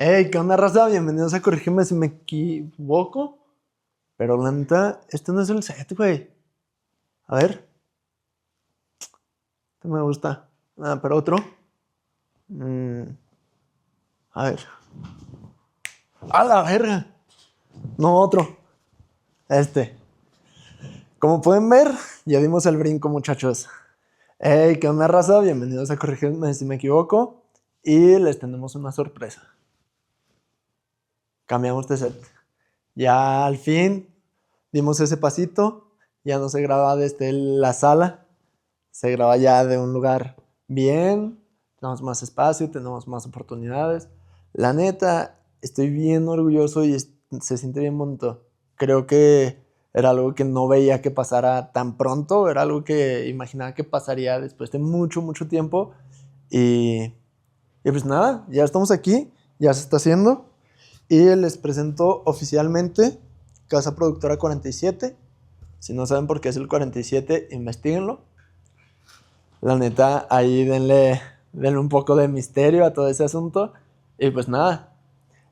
Hey, ¿qué onda, raza? Bienvenidos a Corrígeme si me equivoco. Pero la neta, este no es el set, güey. A ver. Este me gusta. Ah, pero otro. A ver. ¡A la verga! No, otro. Este. Como pueden ver, ya dimos el brinco, muchachos. Hey, ¿qué onda, raza? Bienvenidos a Corrígeme si me equivoco. Y les tenemos una sorpresa. Cambiamos de set. Ya al fin dimos ese pasito. Ya no se graba desde la sala. Se graba ya de un lugar bien. Tenemos más espacio, tenemos más oportunidades. La neta, estoy bien orgulloso y se siente bien bonito. Creo que era algo que no veía que pasara tan pronto. Era algo que imaginaba que pasaría después de mucho, mucho tiempo. Y pues nada, ya estamos aquí. Ya se está haciendo. Y les presento oficialmente Casa Productora 47. Si no saben por qué es el 47, investíguenlo. La neta, ahí denle un poco de misterio a todo ese asunto. Y pues nada,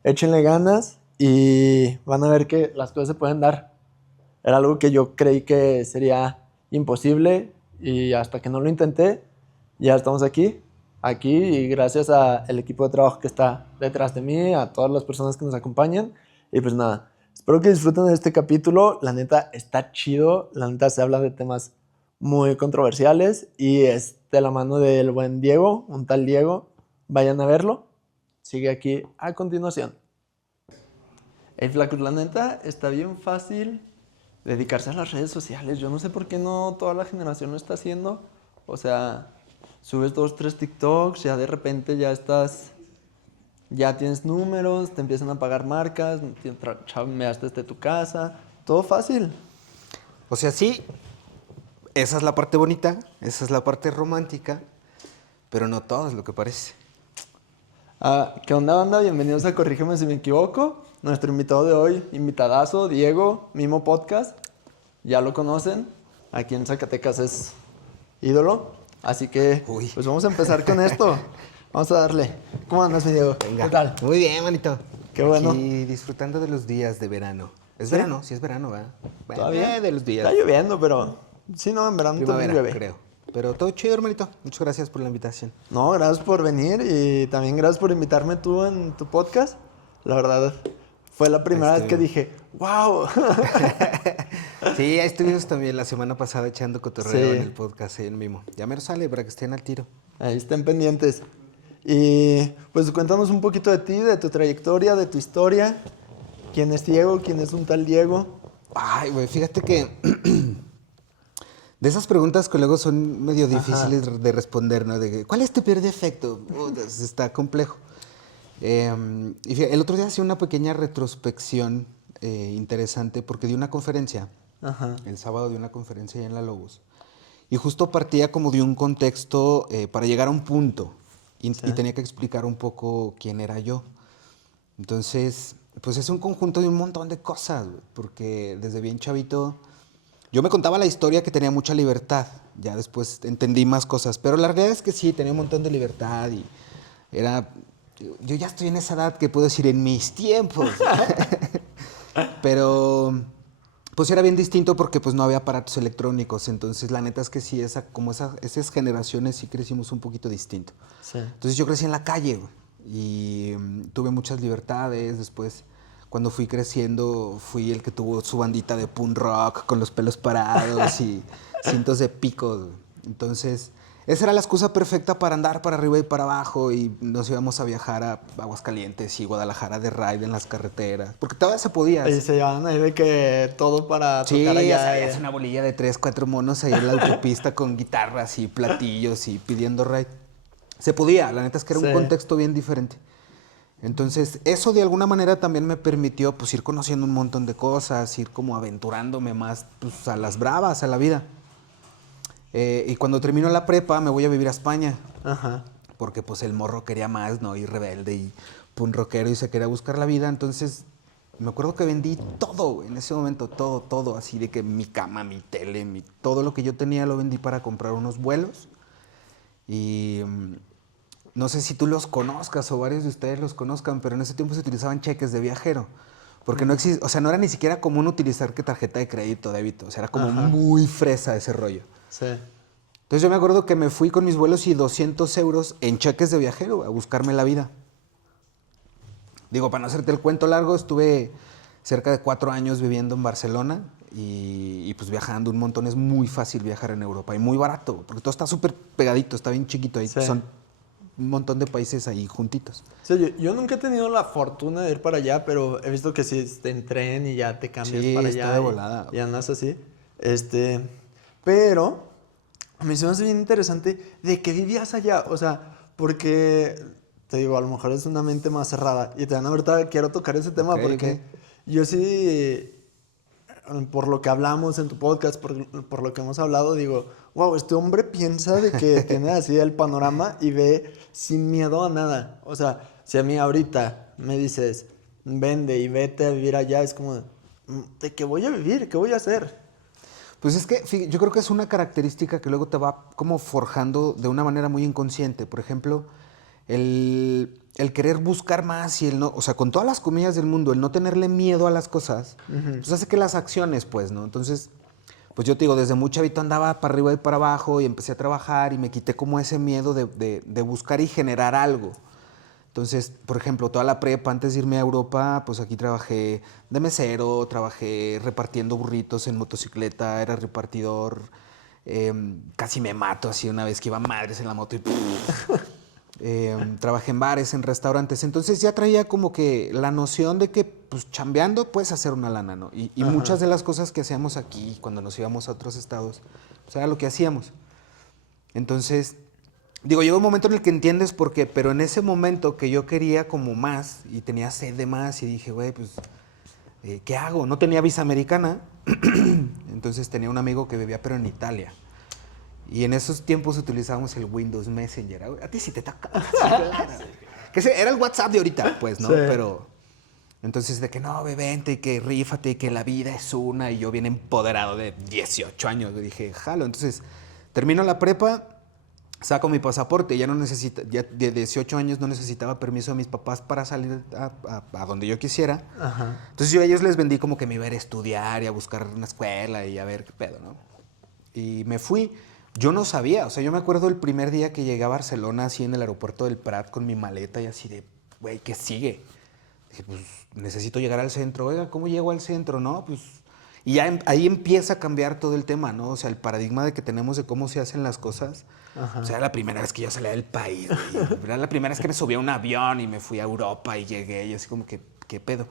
échenle ganas y van a ver que las cosas se pueden dar. Era algo que yo creí que sería imposible y hasta que no lo intenté, ya estamos aquí y gracias al equipo de trabajo que está detrás de mí, a todas las personas que nos acompañan. Y pues nada, espero que disfruten de este capítulo. La neta está chido, la neta se habla de temas muy controversiales y es de la mano del buen Diego, un tal Diego. Vayan a verlo. Sigue aquí a continuación. El flacos, la neta está bien fácil dedicarse a las redes sociales. Yo no sé por qué no toda la generación lo está haciendo. O sea, subes 2, 3 TikToks, ya de repente ya tienes números, te empiezan a pagar marcas, chameaste desde tu casa, todo fácil. O sea, sí, esa es la parte bonita, esa es la parte romántica, pero no todo es lo que parece. ¿Qué onda, banda? Bienvenidos a Corrígeme si me equivoco. Nuestro invitado de hoy, invitadazo, Diego, Mimo Podcast. Ya lo conocen, aquí en Zacatecas es ídolo. Así que, Uy. pues vamos a empezar con esto. Vamos a darle. ¿Cómo andas, mi Diego? Venga. ¿Qué tal? Muy bien, manito. Qué bueno. Aquí disfrutando de los días de verano. ¿Es ¿Sí? verano? Sí, es verano, ¿verdad? Bueno, ¿Todavía? de los días. Está lloviendo, pero sí, no, en verano también Primavera, llueve. creo. Pero todo chido, hermanito. Muchas gracias por la invitación. No, gracias por venir y también gracias por invitarme tú en tu podcast. La verdad, fue la primera vez que dije, wow. Sí, ahí estuvimos también la semana pasada echando cotorreo en Sí, el podcast ahí en Mimo. Ya me sale para que estén al tiro. ahí estén pendientes. Y pues cuéntanos un poquito de ti, de tu trayectoria, de tu historia. ¿Quién es Diego? ¿Quién es un tal Diego? Ay, güey, fíjate que de esas preguntas que luego son medio Ajá. difíciles de responder, ¿no? De que, ¿cuál es tu peor defecto? Puta, está complejo. Y fíjate, el otro día hacía una pequeña retrospección interesante porque di una conferencia, Ajá. el sábado di una conferencia allá en la Lobos, y justo partía como de un contexto para llegar a un punto Sí. y tenía que explicar un poco quién era yo. Entonces, pues es un conjunto de un montón de cosas, güey, porque desde bien chavito yo me contaba la historia que tenía mucha libertad, ya después entendí más cosas, pero la realidad es que sí, tenía un montón de libertad y era... Yo ya estoy en esa edad que puedo decir en mis tiempos, pero pues era bien distinto porque pues no había aparatos electrónicos, entonces la neta es que sí, esas generaciones sí crecimos un poquito distinto. Sí. Entonces yo crecí en la calle, güey, y tuve muchas libertades. Después, cuando fui creciendo, fui el que tuvo su bandita de punk rock con los pelos parados y cintos de picos, güey. Entonces, esa era la excusa perfecta para andar para arriba y para abajo y nos íbamos a viajar a Aguascalientes y Guadalajara de ride en las carreteras, porque todavía se podía. Y se llevaban ahí de que todo para tocar Sí, o sea, allá. es una bolilla de 3, 4 monos ahí en la autopista con guitarras y platillos y pidiendo ride. Se podía, la neta es que era un Sí. contexto bien diferente. Entonces, eso de alguna manera también me permitió pues ir conociendo un montón de cosas, ir como aventurándome más pues, a las bravas, a la vida. Y cuando termino la prepa me voy a vivir a España, Ajá. porque pues el morro quería más, ¿no? Y rebelde y pun rockero y se quería buscar la vida. Entonces, me acuerdo que vendí todo, en ese momento, todo, así de que mi cama, mi tele, todo lo que yo tenía lo vendí para comprar unos vuelos. Y no sé si tú los conozcas o varios de ustedes los conozcan, pero en ese tiempo se utilizaban cheques de viajero. Porque no existe, o sea, no era ni siquiera común utilizar que tarjeta de crédito, débito. O sea, era como Ajá. muy fresa ese rollo. Sí. Entonces yo me acuerdo que me fui con mis vuelos y 200 euros en cheques de viajero a buscarme la vida. Digo, para no hacerte el cuento largo, estuve cerca de 4 años viviendo en Barcelona y pues viajando un montón. Es muy fácil viajar en Europa y muy barato, porque todo está súper pegadito, está bien chiquito. Ahí Sí. son un montón de países ahí juntitos. Sí, yo nunca he tenido la fortuna de ir para allá, pero he visto que sí, en tren y ya te cambias Sí, para está allá de y volada. ya andas así. Pero a mí se me hace bien interesante de que vivías allá, o sea, porque te digo, a lo mejor es una mente más cerrada y también ahorita quiero tocar ese tema Ok, porque ok. yo sí, por lo que hablamos en tu podcast, por lo que hemos hablado, digo, wow, este hombre piensa de que tiene así el panorama y ve sin miedo a nada. O sea, si a mí ahorita me dices, vende y vete a vivir allá, es como, ¿de qué voy a vivir? ¿Qué voy a hacer? Pues es que yo creo que es una característica que luego te va como forjando de una manera muy inconsciente. Por ejemplo, el querer buscar más y el no, o sea, con todas las comillas del mundo, el no tenerle miedo a las cosas, pues hace que las acciones, pues, ¿no? Entonces, pues yo te digo, desde muy chavito andaba para arriba y para abajo y empecé a trabajar y me quité como ese miedo de buscar y generar algo. Entonces, por ejemplo, toda la prepa, antes de irme a Europa, pues aquí trabajé de mesero, trabajé repartiendo burritos en motocicleta, era repartidor, casi me mato así una vez que iba madres en la moto y trabajé en bares, en restaurantes, entonces ya traía como que la noción de que pues chambeando puedes hacer una lana, ¿no? Y muchas Ajá. de las cosas que hacíamos aquí, cuando nos íbamos a otros estados, pues era lo que hacíamos. Entonces, digo, llega un momento en el que entiendes por qué, pero en ese momento que yo quería como más y tenía sed de más y dije, güey, pues, ¿qué hago? No tenía visa americana, entonces tenía un amigo que vivía pero en Italia. Y en esos tiempos utilizábamos el Windows Messenger. A ti sí te toca. Sí, claro. Era el WhatsApp de ahorita, pues, ¿no? Sí. Pero entonces de que no, ve, vente y que rífate y que la vida es una. Y yo bien empoderado de 18 años. Dije, jalo. Entonces termino la prepa, saco mi pasaporte. Ya no necesita, ya de 18 años no necesitaba permiso de mis papás para salir a donde yo quisiera. Ajá. Entonces yo a ellos les vendí como que me iba a ir a estudiar y a buscar una escuela y a ver qué pedo, ¿no? Y me fui. Yo no sabía, o sea, yo me acuerdo el primer día que llegué a Barcelona, así en el aeropuerto del Prat con mi maleta y así de, güey, ¿qué sigue? Dije, pues necesito llegar al centro. Oiga, ¿cómo llego al centro? No, pues... Y ya ahí empieza a cambiar todo el tema, ¿no? O sea, el paradigma de que tenemos de cómo se hacen las cosas. Ajá. O sea, era la primera vez que yo salía del país, güey. Era la primera vez que me subí a un avión y me fui a Europa y llegué y así como que, ¿qué pedo?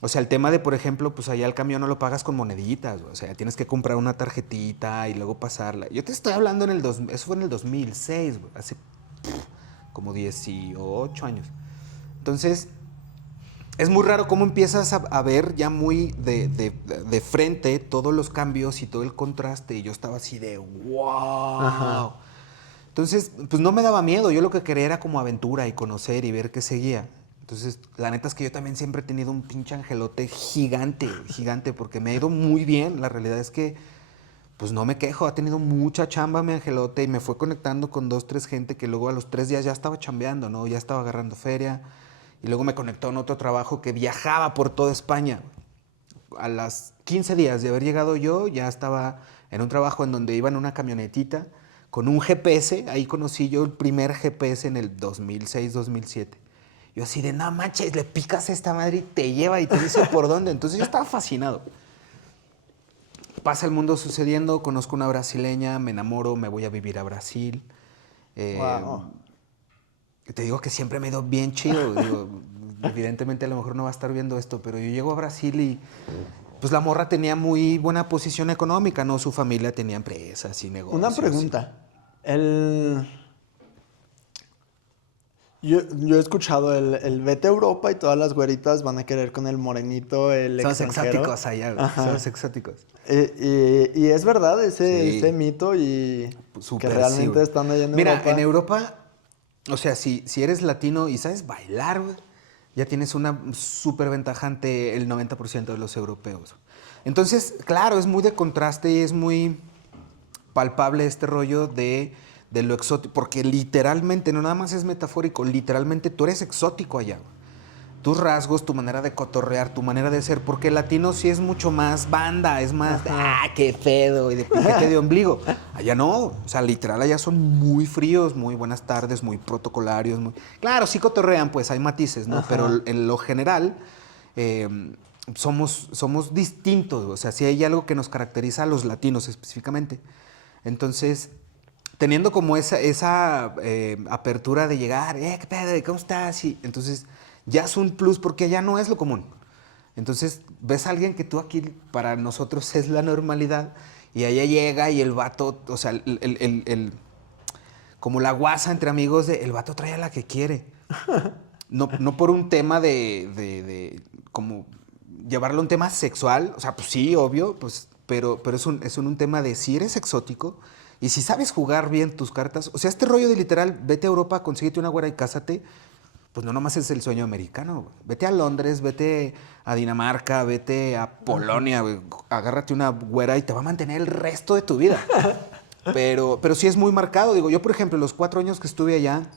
O sea, el tema de, por ejemplo, pues allá el camión no lo pagas con moneditas, güey. O sea, tienes que comprar una tarjetita y luego pasarla. Yo te estoy hablando eso fue en el 2006, güey. Hace como 18 años. Entonces, es muy raro cómo empiezas a ver ya muy de frente todos los cambios y todo el contraste. Y yo estaba así de, wow. Ajá. Entonces, pues no me daba miedo. Yo lo que quería era como aventura y conocer y ver qué seguía. Entonces, la neta es que yo también siempre he tenido un pinche angelote gigante, gigante, porque me ha ido muy bien. La realidad es que, pues no me quejo, ha tenido mucha chamba mi angelote y me fue conectando con 2, 3 gente que luego a los 3 días ya estaba chambeando, ¿no? Ya estaba agarrando feria. Y luego me conectó en otro trabajo que viajaba por toda España. A las 15 días de haber llegado yo, ya estaba en un trabajo en donde iba en una camionetita con un GPS. Ahí conocí yo el primer GPS en el 2006-2007. Yo así de, no manches, le picas a esta madre y te lleva y te dice por dónde. Entonces yo estaba fascinado. Pasa el mundo sucediendo, conozco una brasileña, me enamoro, me voy a vivir a Brasil. Eh, Wow. Te digo que siempre me ha ido bien chido. Digo, evidentemente a lo mejor no va a estar viendo esto, pero yo llego a Brasil y pues la morra tenía muy buena posición económica, ¿no? Su familia tenía empresas y Una negocios. pregunta. El... Yo he escuchado el vete a Europa y todas las güeritas van a querer con el morenito, el Somos extranjero. exóticos allá, güey. Ajá. Somos exóticos. Y es verdad ese Sí. mito y que Súper sí, realmente güey. están allá en Mira, Europa. en Europa, o sea, si eres latino y sabes bailar, güey, ya tienes una súper ventaja ante el 90% de los europeos. Entonces, claro, es muy de contraste y es muy palpable este rollo de lo exótico, porque literalmente, no nada más es metafórico, literalmente tú eres exótico allá. Tus rasgos, tu manera de cotorrear, tu manera de ser, porque el latino sí es mucho más banda, es más, qué pedo, y de piquete de ombligo. Allá no, o sea, literal, allá son muy fríos, muy buenas tardes, muy protocolarios, muy... Claro, sí cotorrean, pues hay matices, ¿no? Pero en lo general, somos distintos, o sea, sí hay algo que nos caracteriza a los latinos específicamente. Entonces, teniendo como esa apertura de llegar, ¿qué pedo? ¿Cómo estás? Y entonces ya es un plus porque ya no es lo común. Entonces ves a alguien que tú aquí para nosotros es la normalidad y allá llega y el vato, o sea, como la guasa entre amigos de el vato trae a la que quiere. No por un tema de como llevarlo a un tema sexual, o sea, pues sí, obvio, pues, pero es un tema de si eres exótico y si sabes jugar bien tus cartas, o sea, este rollo de literal, vete a Europa, consíguete una güera y cásate, pues no nomás es el sueño americano, güey. Vete a Londres, vete a Dinamarca, vete a Polonia, güey. Agárrate una güera y te va a mantener el resto de tu vida. Pero sí es muy marcado. Digo, yo, por ejemplo, los 4 años que estuve allá,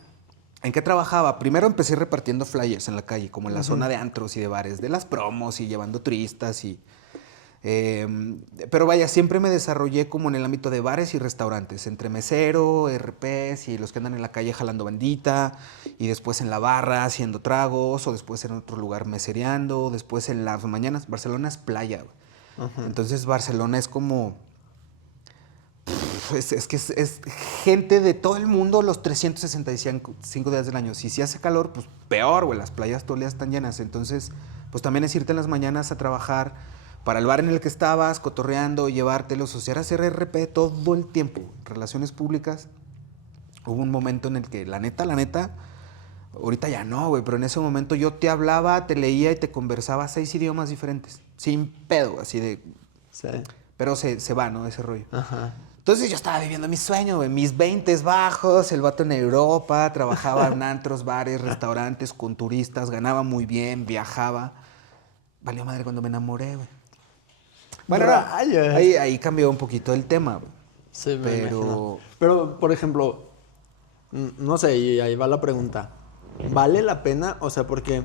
¿en qué trabajaba? Primero empecé repartiendo flyers en la calle, como en la zona de antros y de bares, de las promos y llevando turistas y... pero vaya, siempre me desarrollé como en el ámbito de bares y restaurantes, entre mesero, RPs y los que andan en la calle jalando bandita, y después en la barra haciendo tragos, o después en otro lugar mesereando, después en las mañanas. Barcelona es playa, güey. Entonces Barcelona es como... es gente de todo el mundo los 365 días del año. Si hace calor, pues peor, güey. Las playas todo el día están llenas. Entonces, pues también es irte en las mañanas a trabajar para el bar en el que estabas, cotorreando, llevártelos, o sea, era hacer RP todo el tiempo. Relaciones públicas. Hubo un momento en el que, la neta, ahorita ya no, güey, pero en ese momento yo te hablaba, te leía y te conversaba 6 idiomas diferentes. Sin pedo, así de... Sí. Pero se va, ¿no? Ese rollo. Ajá. Entonces yo estaba viviendo mi sueño, güey. Mis 20 bajos, el vato en Europa, trabajaba en antros, bares, restaurantes, con turistas, ganaba muy bien, viajaba. Valió madre cuando me enamoré, güey. Bueno, Rayos. ahí cambió un poquito el tema, güey. Sí, me Pero... imagino. Pero, por ejemplo, no sé, y ahí va la pregunta. ¿Vale la pena? O sea, porque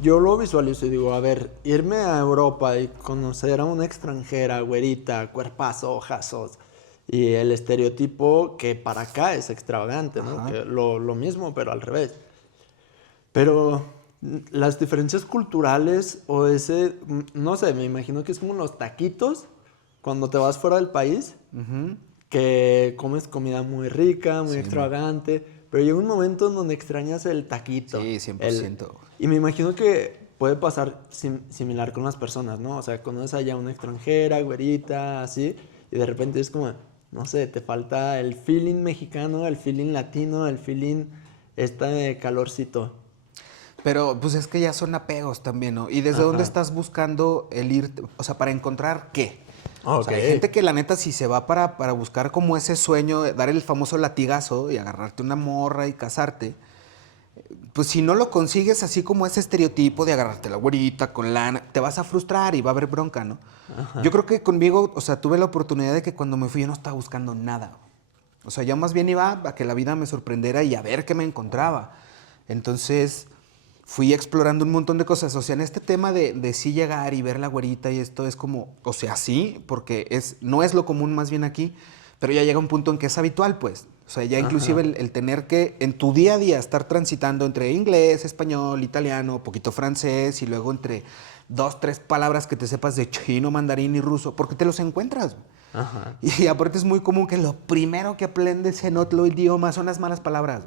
yo lo visualizo y digo, a ver, irme a Europa y conocer a una extranjera, güerita, cuerpazo, ojazos, y el estereotipo que para acá es extravagante, ¿no? Ajá. Que lo mismo, pero al revés. Pero las diferencias culturales o ese, no sé, me imagino que es como los taquitos cuando te vas fuera del país, que comes comida muy rica, muy Sí, extravagante, pero llega un momento en donde extrañas el taquito. Sí, 100%. Y me imagino que puede pasar similar con las personas, ¿no? O sea, conoces allá una extranjera, güerita, así, y de repente es como, no sé, te falta el feeling mexicano, el feeling latino, el feeling este calorcito. Pero pues es que ya son apegos también, ¿no? ¿Y desde dónde estás buscando el ir? O sea, ¿para encontrar qué? O sea, hay gente que la neta si se va para buscar como ese sueño, dar el famoso latigazo y agarrarte una morra y casarte, pues si no lo consigues así como ese estereotipo de agarrarte la güerita con lana, te vas a frustrar y va a haber bronca, ¿no? Yo creo que conmigo, o sea, tuve la oportunidad de que cuando me fui yo no estaba buscando nada. O sea, yo más bien iba a que la vida me sorprendiera y a ver qué me encontraba. Entonces fui explorando un montón de cosas. O sea, en este tema de sí llegar y ver la güerita y esto es como, o sea, sí, porque no es lo común más bien aquí, pero ya llega un punto en que es habitual, pues. O sea, ya inclusive el tener que en tu día a día estar transitando entre inglés, español, italiano, poquito francés y luego entre 2, 3 palabras que te sepas de chino, mandarín y ruso, porque te los encuentras. Ajá. Y aparte es muy común que lo primero que aprendes en otro idioma son las malas palabras.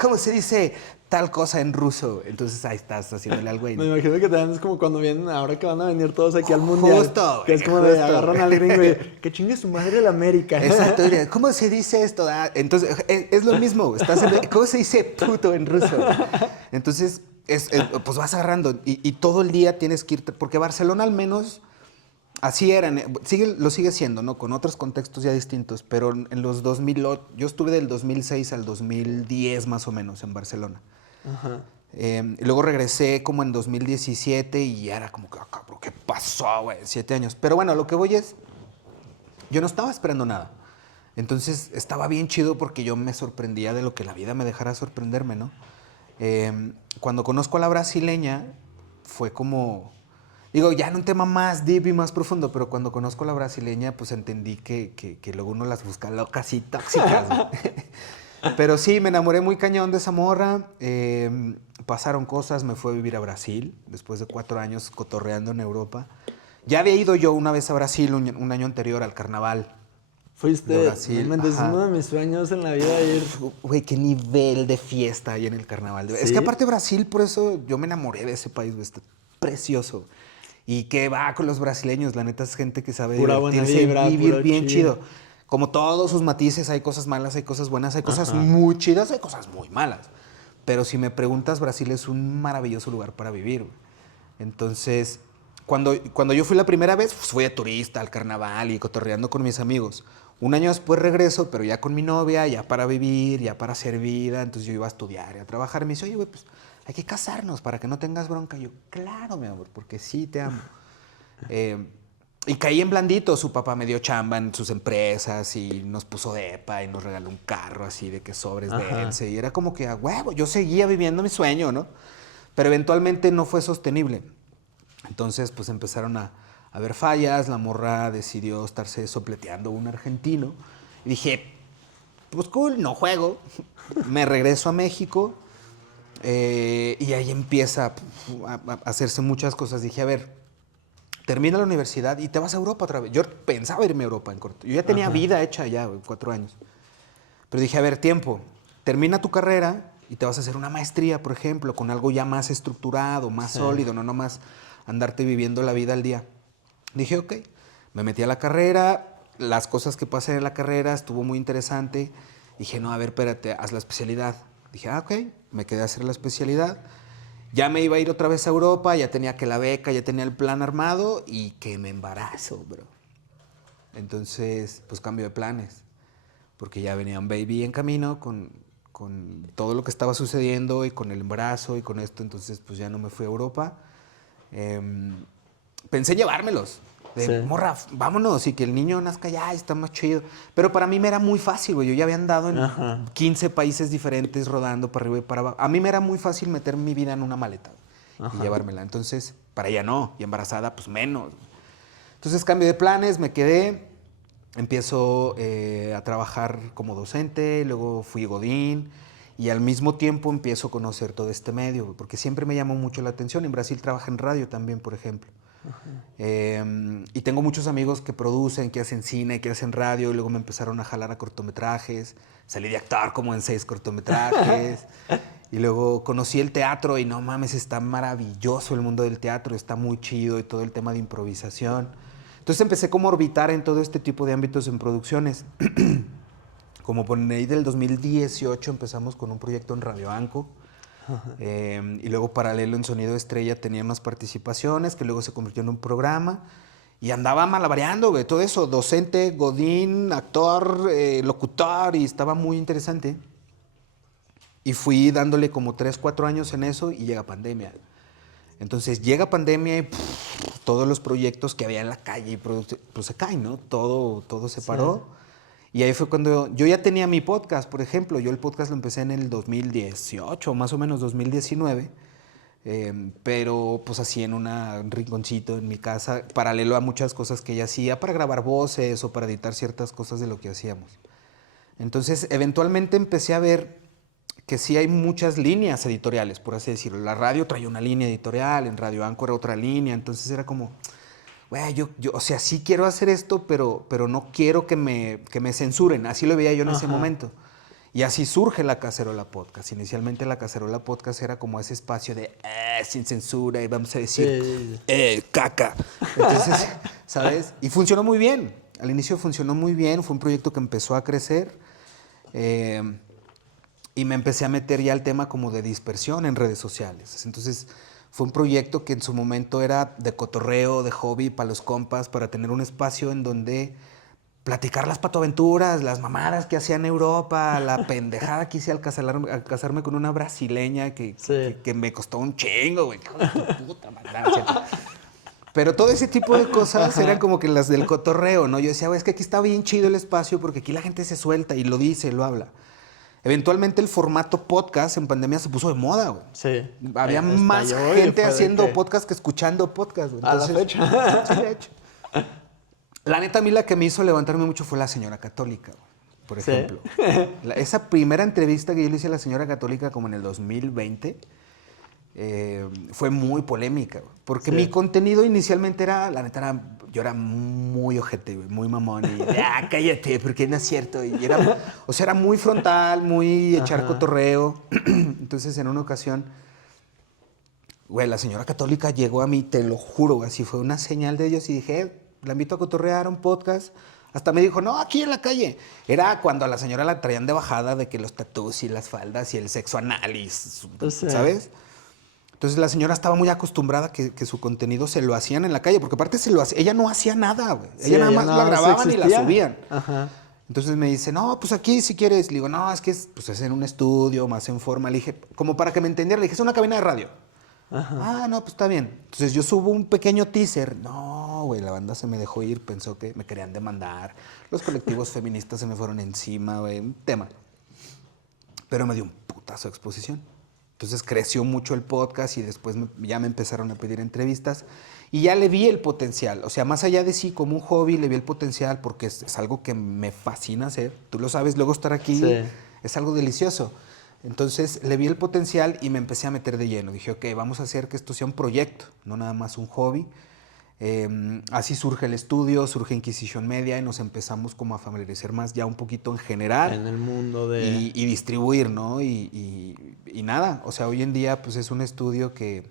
¿Cómo se dice tal cosa en ruso? Entonces ahí estás haciéndole al güey, ¿no? Me imagino que también es como cuando vienen, ahora que van a venir todos aquí al mundial. Justo, que es como güey, de agarran al gringo y que chingue su madre la América. Exacto. ¿Cómo se dice esto? Entonces es lo mismo. ¿Cómo se dice puto en ruso? Entonces, pues vas agarrando y todo el día tienes que irte, porque Barcelona al menos así era, lo sigue siendo, ¿no? Con otros contextos ya distintos, pero en los 2000, yo estuve del 2006 al 2010 más o menos en Barcelona. Ajá. Y luego regresé como en 2017 y ya era como que, cabrón, ¿qué pasó, güey? 7 años. Pero bueno, lo que voy es, yo no estaba esperando nada. Entonces estaba bien chido porque yo me sorprendía de lo que la vida me dejara sorprenderme, ¿no? Cuando conozco a la brasileña, fue como... Digo, ya en un tema más deep y más profundo, pero cuando conozco a la brasileña, pues entendí que luego uno las busca locas y tóxicas, ¿no? Pero sí, me enamoré muy cañón de esa morra. Pasaron cosas, me fui a vivir a Brasil, después de 4 años cotorreando en Europa. Ya había ido yo una vez a Brasil, un año anterior, al carnaval de Fuiste, no Brasil. inventes, es Ajá. uno de mis sueños en la vida ir. Güey, qué nivel de fiesta hay en el carnaval. Es Sí. que aparte Brasil, por eso yo me enamoré de ese país, güey. Está precioso. Y que va con los brasileños, la neta es gente que sabe Pura buena divertirse, vibra, vivir puro bien chill. chido. Como todos sus matices, hay cosas malas, hay cosas buenas, hay cosas Ajá. muy chidas, hay cosas muy malas. Pero si me preguntas, Brasil es un maravilloso lugar para vivir, güey. Entonces, cuando yo fui la primera vez, pues fui de turista al carnaval y cotorreando con mis amigos. Un año después regreso, pero ya con mi novia, ya para vivir, ya para ser vida. Entonces yo iba a estudiar y a trabajar. Y me dice, oye, güey, pues hay que casarnos para que no tengas bronca. Y yo, claro, mi amor, porque sí te amo. Y caí en blandito. Su papá me dio chamba en sus empresas y nos puso depa y nos regaló un carro así de que sobres dense. Y era como que a huevo, yo seguía viviendo mi sueño, ¿no? Pero eventualmente no fue sostenible. Entonces, pues empezaron a haber fallas. La morra decidió estarse sopleteando un argentino. Y dije, pues cool, no juego. Me regreso a México. Y ahí empieza a hacerse muchas cosas. Dije, a ver, termina la universidad y te vas a Europa otra vez. Yo pensaba irme a Europa en corto. Yo ya tenía vida hecha ya, 4 años. Pero dije, a ver, tiempo. Termina tu carrera y te vas a hacer una maestría, por ejemplo, con algo ya más estructurado, más sólido, no nomás andarte viviendo la vida al día. Dije, ok. Me metí a la carrera. Las cosas que pasé en la carrera estuvo muy interesante. Dije, no, a ver, espérate, haz la especialidad. Dije, ok. Me quedé a hacer la especialidad. Ya me iba a ir otra vez a Europa, ya tenía que la beca, ya tenía el plan armado y que me embarazo, bro. Entonces, pues cambio de planes, porque ya venía un baby en camino con todo lo que estaba sucediendo y con el embarazo y con esto, entonces pues ya no me fui a Europa. Pensé llevármelos. De Sí. morra, vámonos y que el niño nazca ya, está más chido. Pero para mí me era muy fácil, güey. Yo ya había andado en Ajá. 15 países diferentes rodando para arriba y para abajo. A mí me era muy fácil meter mi vida en una maleta y llevármela. Entonces, para ella no. Y embarazada, pues menos. Entonces, cambio de planes, me quedé. Empiezo a trabajar como docente, luego fui godín. Y al mismo tiempo empiezo a conocer todo este medio, güey, porque siempre me llamó mucho la atención. En Brasil trabaja en radio también, por ejemplo. Y tengo muchos amigos que producen, que hacen cine, que hacen radio, y luego me empezaron a jalar a cortometrajes. Salí de actor como en 6 cortometrajes. Y luego conocí el teatro y no mames, está maravilloso el mundo del teatro, está muy chido y todo el tema de improvisación. Entonces empecé como a orbitar en todo este tipo de ámbitos en producciones. Como por ahí del 2018 empezamos con un proyecto en Radio Anco. Y luego paralelo en Sonido Estrella tenía unas participaciones que luego se convirtió en un programa y andaba malabareando, güey, todo eso, docente, godín, actor, locutor, y estaba muy interesante. Y fui dándole como 3, 4 años en eso y llega pandemia. Entonces llega pandemia y todos los proyectos que había en la calle pues se caen, ¿no? Todo se paró. Sí. Y ahí fue cuando yo ya tenía mi podcast, por ejemplo. Yo el podcast lo empecé en el 2018, más o menos 2019. Pero pues así en un rinconcito en mi casa, paralelo a muchas cosas que ella hacía para grabar voces o para editar ciertas cosas de lo que hacíamos. Entonces, eventualmente empecé a ver que sí hay muchas líneas editoriales, por así decirlo. La radio traía una línea editorial, en Radio Anco era otra línea, entonces era como, güey, yo, o sea, sí quiero hacer esto, pero no quiero que me censuren. Así lo veía yo en ese momento. Y así surge La Cacerola Podcast. Inicialmente La Cacerola Podcast era como ese espacio de sin censura y vamos a decir caca. Entonces, ¿sabes? Y funcionó muy bien. Al inicio funcionó muy bien. Fue un proyecto que empezó a crecer. Y me empecé a meter ya al tema como de dispersión en redes sociales. Entonces, fue un proyecto que en su momento era de cotorreo, de hobby para los compas, para tener un espacio en donde platicar las patoaventuras, las mamadas que hacía en Europa, la pendejada que hice al casarme con una brasileña que me costó un chingo, güey. Hijo de tu puta madre. Pero todo ese tipo de cosas eran como que las del cotorreo, ¿no? Yo decía, güey, es que aquí está bien chido el espacio porque aquí la gente se suelta y lo dice, lo habla. Eventualmente el formato podcast en pandemia se puso de moda, güey. Sí. Había más Estalló y gente fue de haciendo que podcast que escuchando podcast, güey. a la fecha. Sí, de hecho. La neta, a mí la que me hizo levantarme mucho fue la señora católica, güey, por Sí. ejemplo. Esa primera entrevista que yo le hice a la señora católica como en el 2020 fue muy polémica, güey, porque Sí. mi contenido inicialmente era, la neta, yo era muy ojete, güey, muy mamón y, cállate, porque no es cierto. Y era, o sea, era muy frontal, muy echar Ajá. cotorreo. Entonces, en una ocasión, güey, la señora católica llegó a mí, te lo juro, güey, así fue una señal de ellos y dije, la invito a cotorrear a un podcast. Hasta me dijo, no, aquí en la calle. Era cuando a la señora la traían de bajada de que los tatús y las faldas y el sexo anal y, Sí. ¿sabes? Entonces la señora estaba muy acostumbrada que su contenido se lo hacían en la calle, porque aparte se lo hacía, ella no hacía nada, güey. Sí, Ella nada ella más nada la más grababan y la existía. subían. Ajá. Entonces me dice, no, pues aquí si quieres. Le digo, no, es que pues es en un estudio, más en forma. Le dije, como para que me entendiera, le dije, es una cabina de radio. Ajá. Ah, no, pues está bien. Entonces yo subo un pequeño teaser. No, güey, la banda se me dejó ir, pensó que me querían demandar. Los colectivos feministas se me fueron encima, güey, un tema. Pero me dio un putazo de exposición. Entonces creció mucho el podcast y después ya me empezaron a pedir entrevistas y ya le vi el potencial. O sea, más allá de sí, como un hobby, le vi el potencial porque es algo que me fascina hacer. Tú lo sabes, luego estar aquí Sí. es algo delicioso. Entonces le vi el potencial y me empecé a meter de lleno. Dije, ok, vamos a hacer que esto sea un proyecto, no nada más un hobby. Así surge el estudio, surge Inquisition Media y nos empezamos como a familiarizar más ya un poquito en general. En el mundo de... Y distribuir, ¿no? Y nada, o sea, hoy en día pues es un estudio que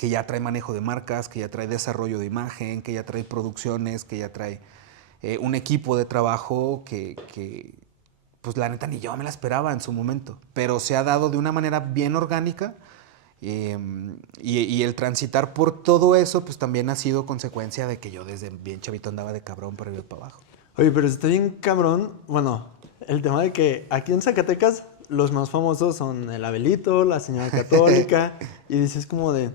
ya trae manejo de marcas, que ya trae desarrollo de imagen, que ya trae producciones, que ya trae un equipo de trabajo que pues la neta ni yo me la esperaba en su momento, pero se ha dado de una manera bien orgánica. Y el transitar por todo eso, pues también ha sido consecuencia de que yo desde bien chavito andaba de cabrón para arriba y para abajo. Oye, pero está bien cabrón. Bueno, el tema de que aquí en Zacatecas los más famosos son el Abelito, la señora católica, y dices como de,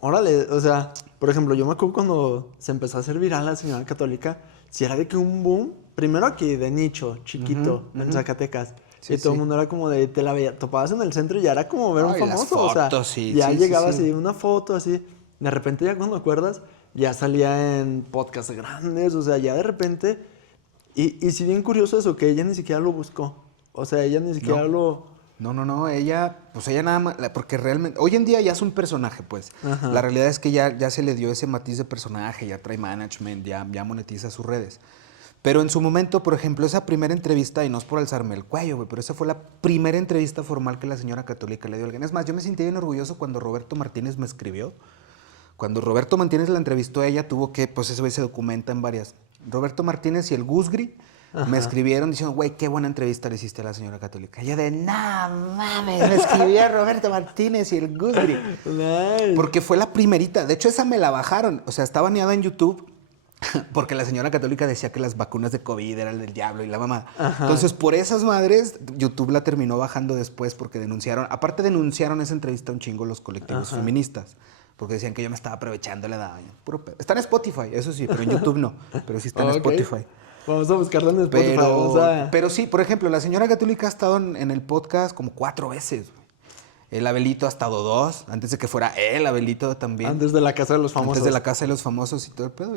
órale, o sea, por ejemplo, yo me acuerdo cuando se empezó a hacer viral la señora católica, si era de que un boom, primero aquí de nicho, chiquito, en Zacatecas. Sí, Y todo el sí. mundo era como de, te la veía, topabas en el centro y ya era como ver un Ay, las famoso. O sea, fotos, sí, ya sí, llegaba sí, sí. así, una foto así. De repente ya cuando acuerdas, ya salía en podcasts grandes, o sea, ya de repente. Y sí, bien curioso eso, que ella ni siquiera lo buscó. O sea, ella ni siquiera No. No, ella nada más, porque realmente, hoy en día ya es un personaje, pues. Ajá. La realidad es que ya se le dio ese matiz de personaje, ya trae management, ya monetiza sus redes. Pero en su momento, por ejemplo, esa primera entrevista, y no es por alzarme el cuello, güey, pero esa fue la primera entrevista formal que la señora católica le dio a alguien. Es más, yo me sentí bien orgulloso cuando Roberto Martínez me escribió. Cuando Roberto Martínez la entrevistó a ella, tuvo que, pues ese güey se documenta en varias. Roberto Martínez y el Gusgri me escribieron diciendo, güey, qué buena entrevista le hiciste a la señora católica. Y yo de, no mames, me escribía Roberto Martínez y el Gusgri. Nice. Porque fue la primerita. De hecho, esa me la bajaron. O sea, está baneada en YouTube porque la señora católica decía que las vacunas de COVID eran del diablo y la mamá. Entonces, por esas madres, YouTube la terminó bajando después porque denunciaron. Aparte, denunciaron esa entrevista un chingo los colectivos feministas. Porque decían que yo me estaba aprovechando la edad. Está en Spotify, eso sí, pero en YouTube no. Pero sí está en Ok. Spotify. Vamos a buscarlo en Spotify. Vamos a... Pero sí, por ejemplo, la señora católica ha estado en el podcast como 4 veces. Güey. El Abelito ha estado 2, antes de que fuera el Abelito también. Antes de la casa de los famosos. Antes de la casa de los famosos y todo el pedo.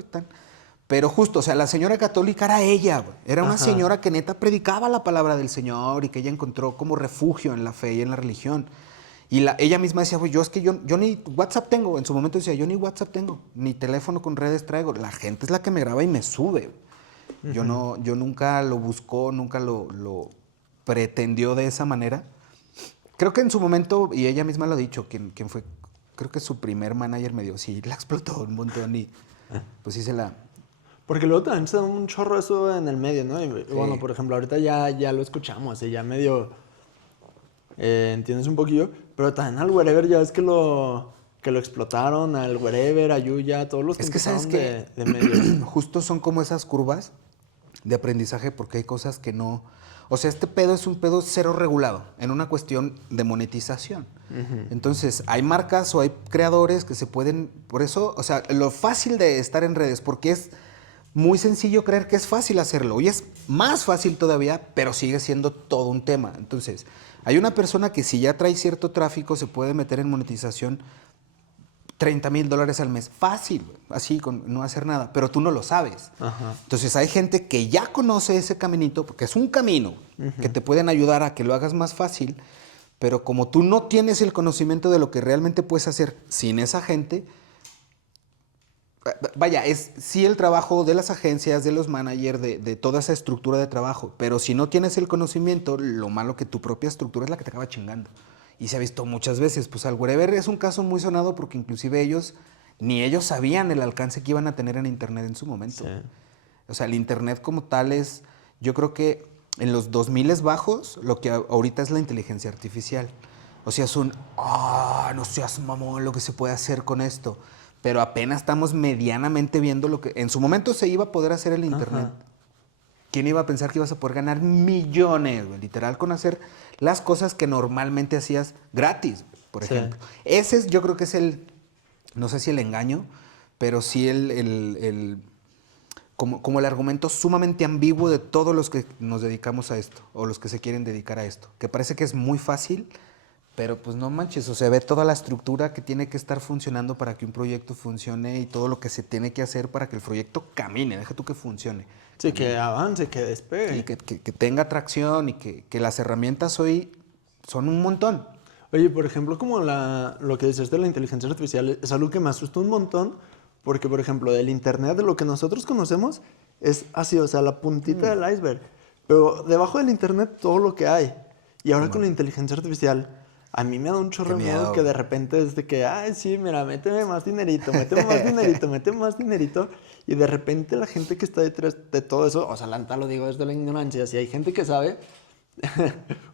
Pero justo, o sea, la señora católica era ella, güey. Era una señora que neta predicaba la palabra del Señor y que ella encontró como refugio en la fe y en la religión. Y ella misma decía, güey, yo ni WhatsApp tengo. En su momento decía, yo ni WhatsApp tengo, ni teléfono con redes traigo. La gente es la que me graba y me sube. Yo nunca lo buscó, nunca lo pretendió de esa manera. Creo que en su momento, y ella misma lo ha dicho, quien fue, creo que su primer manager me dio, sí, la explotó un montón y pues sí se la... Porque luego también se da un chorro eso en el medio, ¿no? Y bueno, por ejemplo, ahorita ya lo escuchamos y ya medio entiendes un poquillo, pero también al Wherever ya es que lo explotaron, al Wherever, a Yuya, a todos los que Es que empezaron sabes que de medios. justo son como esas curvas de aprendizaje porque hay cosas que no... O sea, este pedo es un pedo cero regulado en una cuestión de monetización. Entonces, hay marcas o hay creadores que se pueden... Por eso, o sea, lo fácil de estar en redes, porque es muy sencillo creer que es fácil hacerlo. Y es más fácil todavía, pero sigue siendo todo un tema. Entonces, hay una persona que si ya trae cierto tráfico se puede meter en monetización $30,000 al mes. Fácil, así, con no hacer nada. Pero tú no lo sabes. Ajá. Entonces hay gente que ya conoce ese caminito, porque es un camino que te pueden ayudar a que lo hagas más fácil, pero como tú no tienes el conocimiento de lo que realmente puedes hacer sin esa gente, vaya, es sí el trabajo de las agencias, de los managers, de toda esa estructura de trabajo, pero si no tienes el conocimiento, lo malo que tu propia estructura es la que te acaba chingando. Y se ha visto muchas veces, pues al Wherever es un caso muy sonado porque inclusive ni ellos sabían el alcance que iban a tener en Internet en su momento. Sí. O sea, el Internet como tal es, yo creo que en los 2000 bajos, lo que ahorita es la inteligencia artificial. O sea, no seas mamón lo que se puede hacer con esto. Pero apenas estamos medianamente viendo lo que en su momento se iba a poder hacer el Internet. Ajá. ¿Quién iba a pensar que ibas a poder ganar millones, güey? Literal, con hacer las cosas que normalmente hacías gratis, por Sí. ejemplo? Ese es, yo creo que es no sé si el engaño, pero sí como el argumento sumamente ambiguo de todos los que nos dedicamos a esto, o los que se quieren dedicar a esto. Que parece que es muy fácil, pero pues no manches, o sea, ve toda la estructura que tiene que estar funcionando para que un proyecto funcione y todo lo que se tiene que hacer para que el proyecto camine, deja tú que funcione. Sí, que avance, que despegue. Y que tenga tracción y que las herramientas hoy son un montón. Oye, por ejemplo, como lo que dices de la inteligencia artificial es algo que me asusta un montón, porque, por ejemplo, del Internet, de lo que nosotros conocemos, es así, o sea, la puntita del iceberg. Pero debajo del Internet, todo lo que hay. Y ahora con la inteligencia artificial, a mí me da un chorro de miedo que de repente es de que, ay, sí, mira, méteme más dinerito, méteme más dinerito, méteme más dinerito. Y de repente la gente que está detrás de todo eso, o sea, la neta lo digo desde la ignorancia, si hay gente que sabe.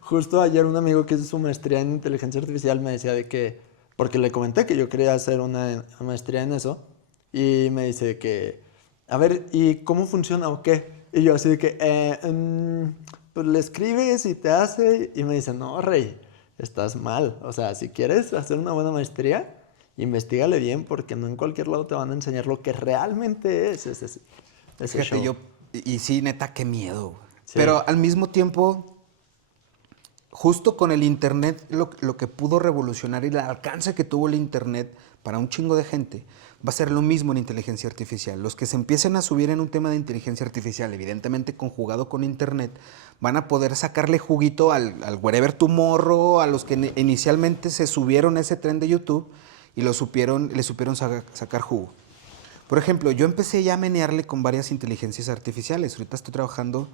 Justo ayer un amigo que hizo su maestría en inteligencia artificial me decía de que, porque le comenté que yo quería hacer una maestría en eso, y me dice que, a ver, ¿y cómo funciona o qué? Y yo así de que, pues le escribes y te hace, y me dice, no, Rey, estás mal. O sea, si quieres hacer una buena maestría, investígale bien, porque no en cualquier lado te van a enseñar lo que realmente es ese Fíjate, show. y sí, neta, qué miedo. Güey. Sí. Pero al mismo tiempo, justo con el Internet, lo que pudo revolucionar y el alcance que tuvo el Internet para un chingo de gente, va a ser lo mismo en inteligencia artificial. Los que se empiecen a subir en un tema de inteligencia artificial, evidentemente conjugado con Internet, van a poder sacarle juguito al Wherever Tomorrow, a los que inicialmente se subieron a ese tren de YouTube y le supieron sacar jugo. Por ejemplo, yo empecé ya a menearle con varias inteligencias artificiales. Ahorita estoy trabajando,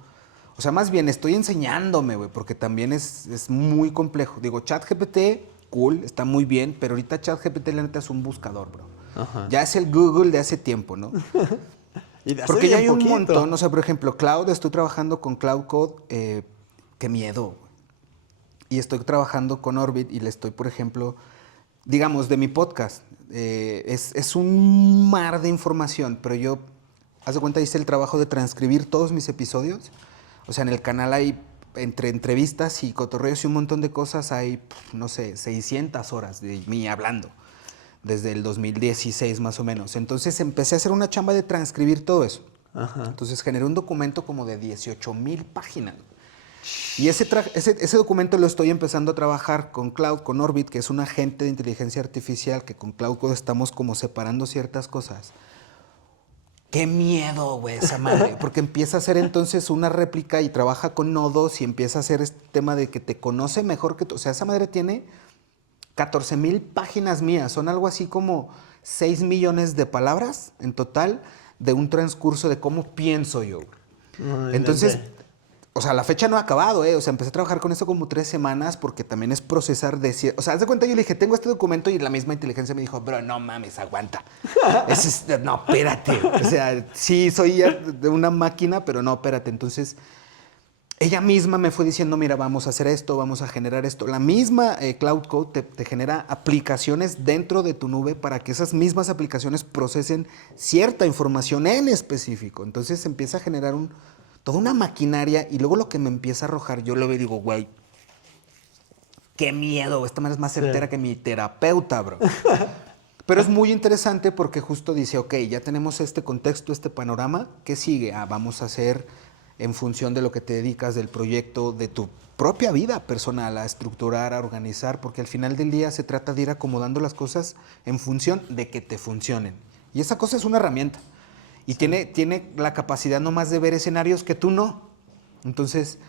o sea, más bien estoy enseñándome, güey, porque también es muy complejo. Digo, ChatGPT, cool, está muy bien, pero ahorita ChatGPT la neta es un buscador, bro. Ajá. Ya es el Google de hace tiempo, ¿no? Y de hace Porque ya hay bien un poquito. montón, o sea, por ejemplo, Cloud, estoy trabajando con Cloud Code, qué miedo, güey. Y estoy trabajando con Orbit y le estoy, por ejemplo, digamos, de mi podcast. Es un mar de información, pero yo, haz de cuenta, hice el trabajo de transcribir todos mis episodios. O sea, en el canal hay, entre entrevistas y cotorreos y un montón de cosas, hay, no sé, 600 horas de mí hablando. Desde el 2016 más o menos. Entonces empecé a hacer una chamba de transcribir todo eso. Ajá. Entonces generé un documento como de 18,000 páginas. Y ese documento lo estoy empezando a trabajar con Cloud, con Orbit, que es un agente de inteligencia artificial, que con Cloud Code estamos como separando ciertas cosas. ¡Qué miedo, güey, esa madre! Porque empieza a hacer entonces una réplica y trabaja con nodos y empieza a hacer este tema de que te conoce mejor que tú. O sea, esa madre tiene 14,000 páginas mías. Son algo así como 6 millones de palabras en total de un transcurso de cómo pienso yo. Ay, Entonces... desde- O sea, la fecha no ha acabado, ¿eh? O sea, empecé a trabajar con eso como 3 semanas porque también es procesar de... O sea, haz de cuenta, yo le dije, tengo este documento y la misma inteligencia me dijo, bro, no mames, aguanta. No, espérate. O sea, sí, soy ya de una máquina, pero no, espérate. Entonces, ella misma me fue diciendo, mira, vamos a hacer esto, vamos a generar esto. La misma Cloud Code te genera aplicaciones dentro de tu nube para que esas mismas aplicaciones procesen cierta información en específico. Entonces, empieza a generar toda una maquinaria, y luego lo que me empieza a arrojar, yo lo veo y digo, güey, qué miedo, esta manera es más certera que mi terapeuta, bro. Pero es muy interesante porque justo dice, ok, ya tenemos este contexto, este panorama, ¿qué sigue? Vamos a hacer en función de lo que te dedicas, del proyecto, de tu propia vida personal, a estructurar, a organizar, porque al final del día se trata de ir acomodando las cosas en función de que te funcionen. Y esa cosa es una herramienta. Y tiene la capacidad nomás de ver escenarios que tú no. Entonces,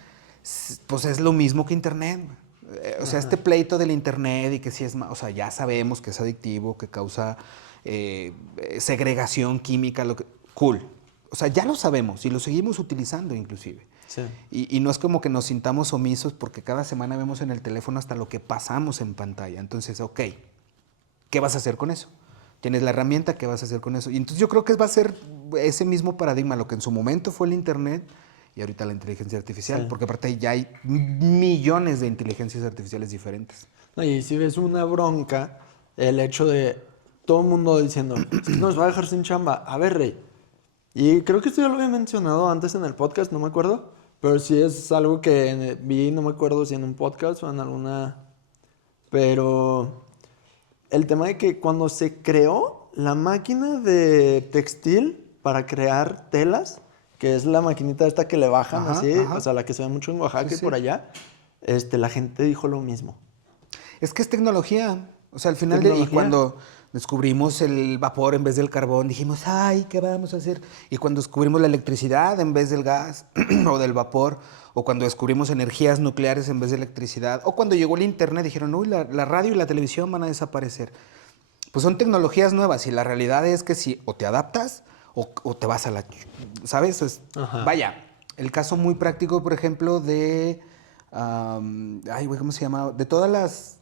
pues es lo mismo que Internet. O sea, este pleito del Internet y que si es más, o sea, ya sabemos que es adictivo, que causa segregación química, cool. O sea, ya lo sabemos y lo seguimos utilizando inclusive. Sí. Y no es como que nos sintamos omisos porque cada semana vemos en el teléfono hasta lo que pasamos en pantalla. Entonces, ok, ¿qué vas a hacer con eso? Tienes la herramienta, ¿qué vas a hacer con eso? Y entonces yo creo que va a ser ese mismo paradigma, lo que en su momento fue el Internet y ahorita la inteligencia artificial, Sí. porque aparte ya hay millones de inteligencias artificiales diferentes. No, y si ves una bronca, el hecho de todo el mundo diciendo, es que nos va a dejar sin chamba. A ver, Rey. Y creo que esto ya lo había mencionado antes en el podcast, no me acuerdo. Pero sí es algo que vi, no me acuerdo si en un podcast o en alguna... Pero el tema de que cuando se creó la máquina de textil para crear telas, que es la maquinita esta que le bajan Ajá, así, ajá. o sea, la que se ve mucho en Oaxaca Sí, y sí. por allá, la gente dijo lo mismo. Es que es tecnología. O sea, al final y Tecnología. cuando descubrimos el vapor en vez del carbón, dijimos, ay, ¿qué vamos a hacer? Y cuando descubrimos la electricidad en vez del gas o del vapor, o cuando descubrimos energías nucleares en vez de electricidad, o cuando llegó el internet, dijeron, uy, la radio y la televisión van a desaparecer. Pues son tecnologías nuevas y la realidad es que si o te adaptas o te vas a la... ¿Sabes? Ajá. Vaya, el caso muy práctico, por ejemplo, de... ay, güey, ¿cómo se llama? De todas las...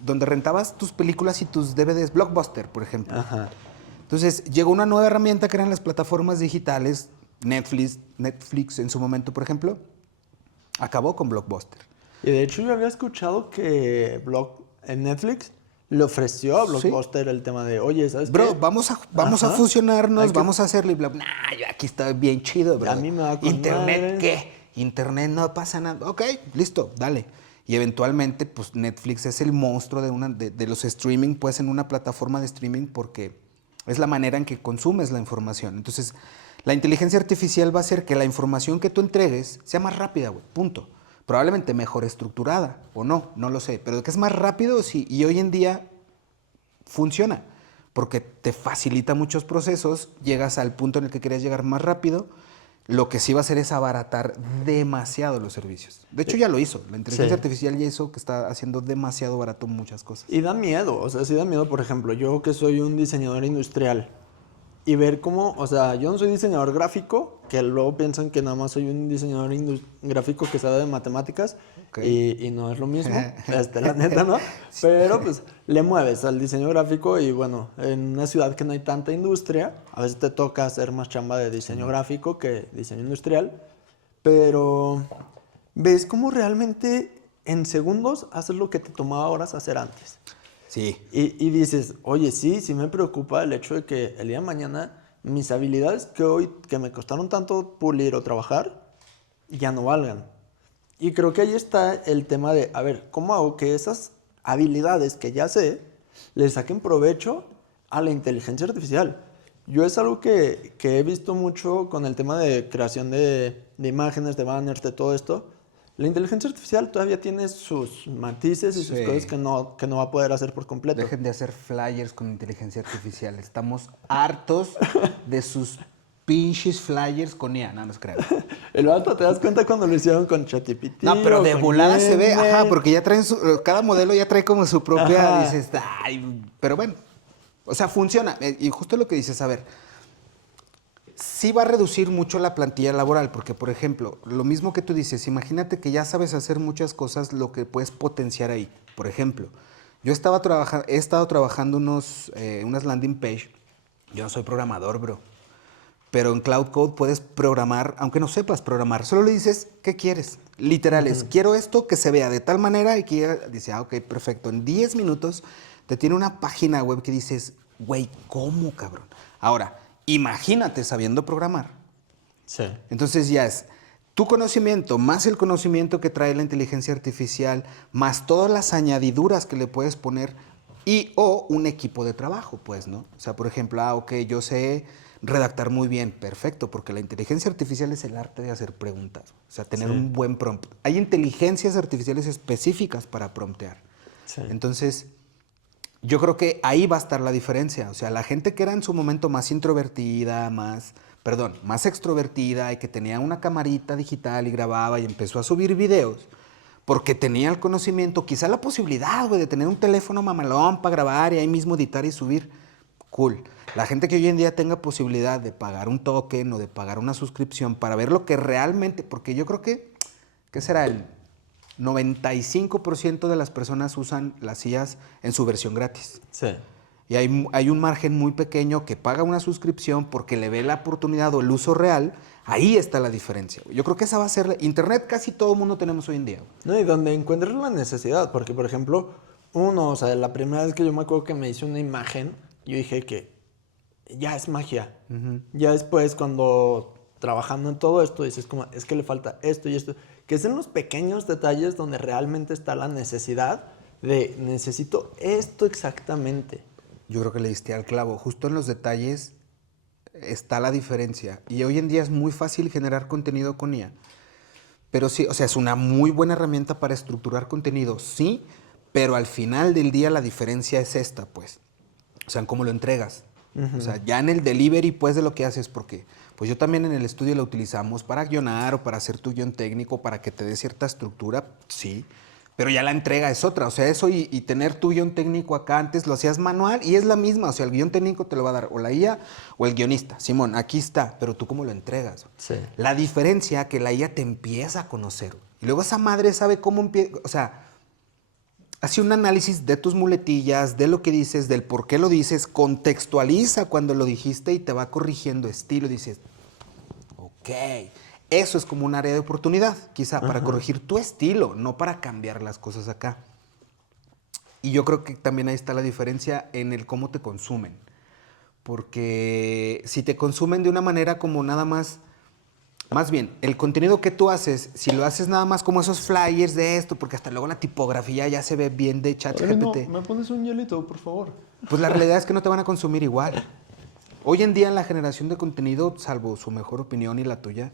Donde rentabas tus películas y tus DVDs, Blockbuster, por ejemplo. Ajá. Entonces, llegó una nueva herramienta que eran las plataformas digitales, Netflix en su momento, por ejemplo, acabó con Blockbuster. Y de hecho yo había escuchado que en Netflix le ofreció a Sí. Blockbuster el tema de, oye, ¿sabes Bro, qué? vamos a Ajá. fusionarnos, Hay que- vamos a hacerlo y bla, bla. Nah, yo aquí está bien chido, bro. A mí me va con ¿Internet madre. qué? Internet no pasa nada. Ok, listo, dale. Y eventualmente, pues Netflix es el monstruo de los streaming, pues en una plataforma de streaming porque es la manera en que consumes la información. Entonces, la inteligencia artificial va a hacer que la información que tú entregues sea más rápida, güey, punto. Probablemente mejor estructurada o no, no lo sé. Pero de que es más rápido, sí. Y hoy en día funciona, porque te facilita muchos procesos, llegas al punto en el que querías llegar más rápido, lo que sí va a hacer es abaratar demasiado los servicios. De hecho, ya lo hizo. La inteligencia Sí. artificial ya hizo que está haciendo demasiado barato muchas cosas. Y da miedo, o sea, sí da miedo, por ejemplo, yo que soy un diseñador industrial y ver cómo, o sea, yo no soy diseñador gráfico, que luego piensan que nada más soy un diseñador gráfico que sabe de matemáticas Ok. y no es lo mismo, la neta, ¿no? Pero pues le mueves al diseño gráfico y bueno, en una ciudad que no hay tanta industria, a veces te toca hacer más chamba de diseño gráfico que diseño industrial, pero ves cómo realmente en segundos haces lo que te tomaba horas hacer antes. Sí. Y dices, oye, sí me preocupa el hecho de que el día de mañana mis habilidades que hoy, que me costaron tanto pulir o trabajar, ya no valgan. Y creo que ahí está el tema de, a ver, ¿cómo hago que esas habilidades que ya sé le saquen provecho a la inteligencia artificial? Yo es algo que he visto mucho con el tema de creación de imágenes, de banners, de todo esto. La inteligencia artificial todavía tiene sus matices y sus Sí. cosas que no va a poder hacer por completo. Dejen de hacer flyers con inteligencia artificial. Estamos hartos de sus pinches flyers con IA. No nos crean. El vato, ¿te das cuenta cuando lo hicieron con ChatGPT? No, pero o de con volada se ve, Gemini? ajá, porque ya traen cada modelo ya trae como su propia, Ajá. dices, ay, pero bueno, o sea, funciona. Y justo lo que dices, a ver, sí va a reducir mucho la plantilla laboral, porque, por ejemplo, lo mismo que tú dices, imagínate que ya sabes hacer muchas cosas, lo que puedes potenciar ahí. Por ejemplo, he estado trabajando unas landing page, yo no soy programador, bro. Pero en Cloud Code puedes programar, aunque no sepas programar. Solo le dices, ¿qué quieres? Literal es, quiero esto que se vea de tal manera y que dice, ok, perfecto. En 10 minutos te tiene una página web que dices, güey, ¿cómo, cabrón? Ahora, imagínate sabiendo programar. Sí. Entonces ya es tu conocimiento más el conocimiento que trae la inteligencia artificial, más todas las añadiduras que le puedes poner y o un equipo de trabajo, pues, ¿no? O sea, por ejemplo, ok, yo sé redactar muy bien, perfecto, porque la inteligencia artificial es el arte de hacer preguntas, o sea, tener un buen prompt. Hay inteligencias artificiales específicas para promptear. Sí. Entonces, yo creo que ahí va a estar la diferencia. O sea, la gente que era en su momento más introvertida, más extrovertida y que tenía una camarita digital y grababa y empezó a subir videos porque tenía el conocimiento, quizá la posibilidad, güey, de tener un teléfono mamalón para grabar y ahí mismo editar y subir. Cool. La gente que hoy en día tenga posibilidad de pagar un token o de pagar una suscripción para ver lo que realmente, porque yo creo que, ¿qué será? El 95% de las personas usan las IAs en su versión gratis. Sí. Y hay un margen muy pequeño que paga una suscripción porque le ve la oportunidad o el uso real. Ahí está la diferencia. Yo creo que esa va a ser... Internet casi todo el mundo tenemos hoy en día. No, y donde encuentres la necesidad, porque por ejemplo, o sea, la primera vez que yo me acuerdo que me hice una imagen, yo dije que ya es magia. Ya después cuando trabajando en todo esto dices como, es que le falta esto y esto, que es en los pequeños detalles donde realmente está la necesidad de necesito esto exactamente. Yo creo que le diste al clavo. Justo en los detalles está la diferencia. Y hoy en día es muy fácil generar contenido con IA. Pero sí, o sea, es una muy buena herramienta para estructurar contenido, sí, pero al final del día la diferencia es esta, pues. O sea, en cómo lo entregas. O sea, ya en el delivery, pues, de lo que haces, porque pues yo también en el estudio lo utilizamos para guionar o para hacer tu guión técnico, para que te dé cierta estructura, sí. Pero ya la entrega es otra, o sea, eso y tener tu guión técnico acá antes lo hacías manual y es la misma, o sea, el guión técnico te lo va a dar o la IA o el guionista. Simón, aquí está, pero tú cómo lo entregas. Sí. La diferencia que la IA te empieza a conocer y luego esa madre sabe cómo empieza, o sea, hace un análisis de tus muletillas, de lo que dices, del por qué lo dices, contextualiza cuando lo dijiste y te va corrigiendo estilo. Dices, ok, eso es como un área de oportunidad, quizá, para corregir tu estilo, no para cambiar las cosas acá. Y yo creo que también ahí está la diferencia en el cómo te consumen. Porque si te consumen de una manera como nada más bien, el contenido que tú haces, si lo haces nada más como esos flyers de esto, porque hasta luego la tipografía ya se ve bien de ChatGPT. ¿Me pones un hielito, por favor? Pues la realidad es que no te van a consumir igual. Hoy en día en la generación de contenido, salvo su mejor opinión y la tuya,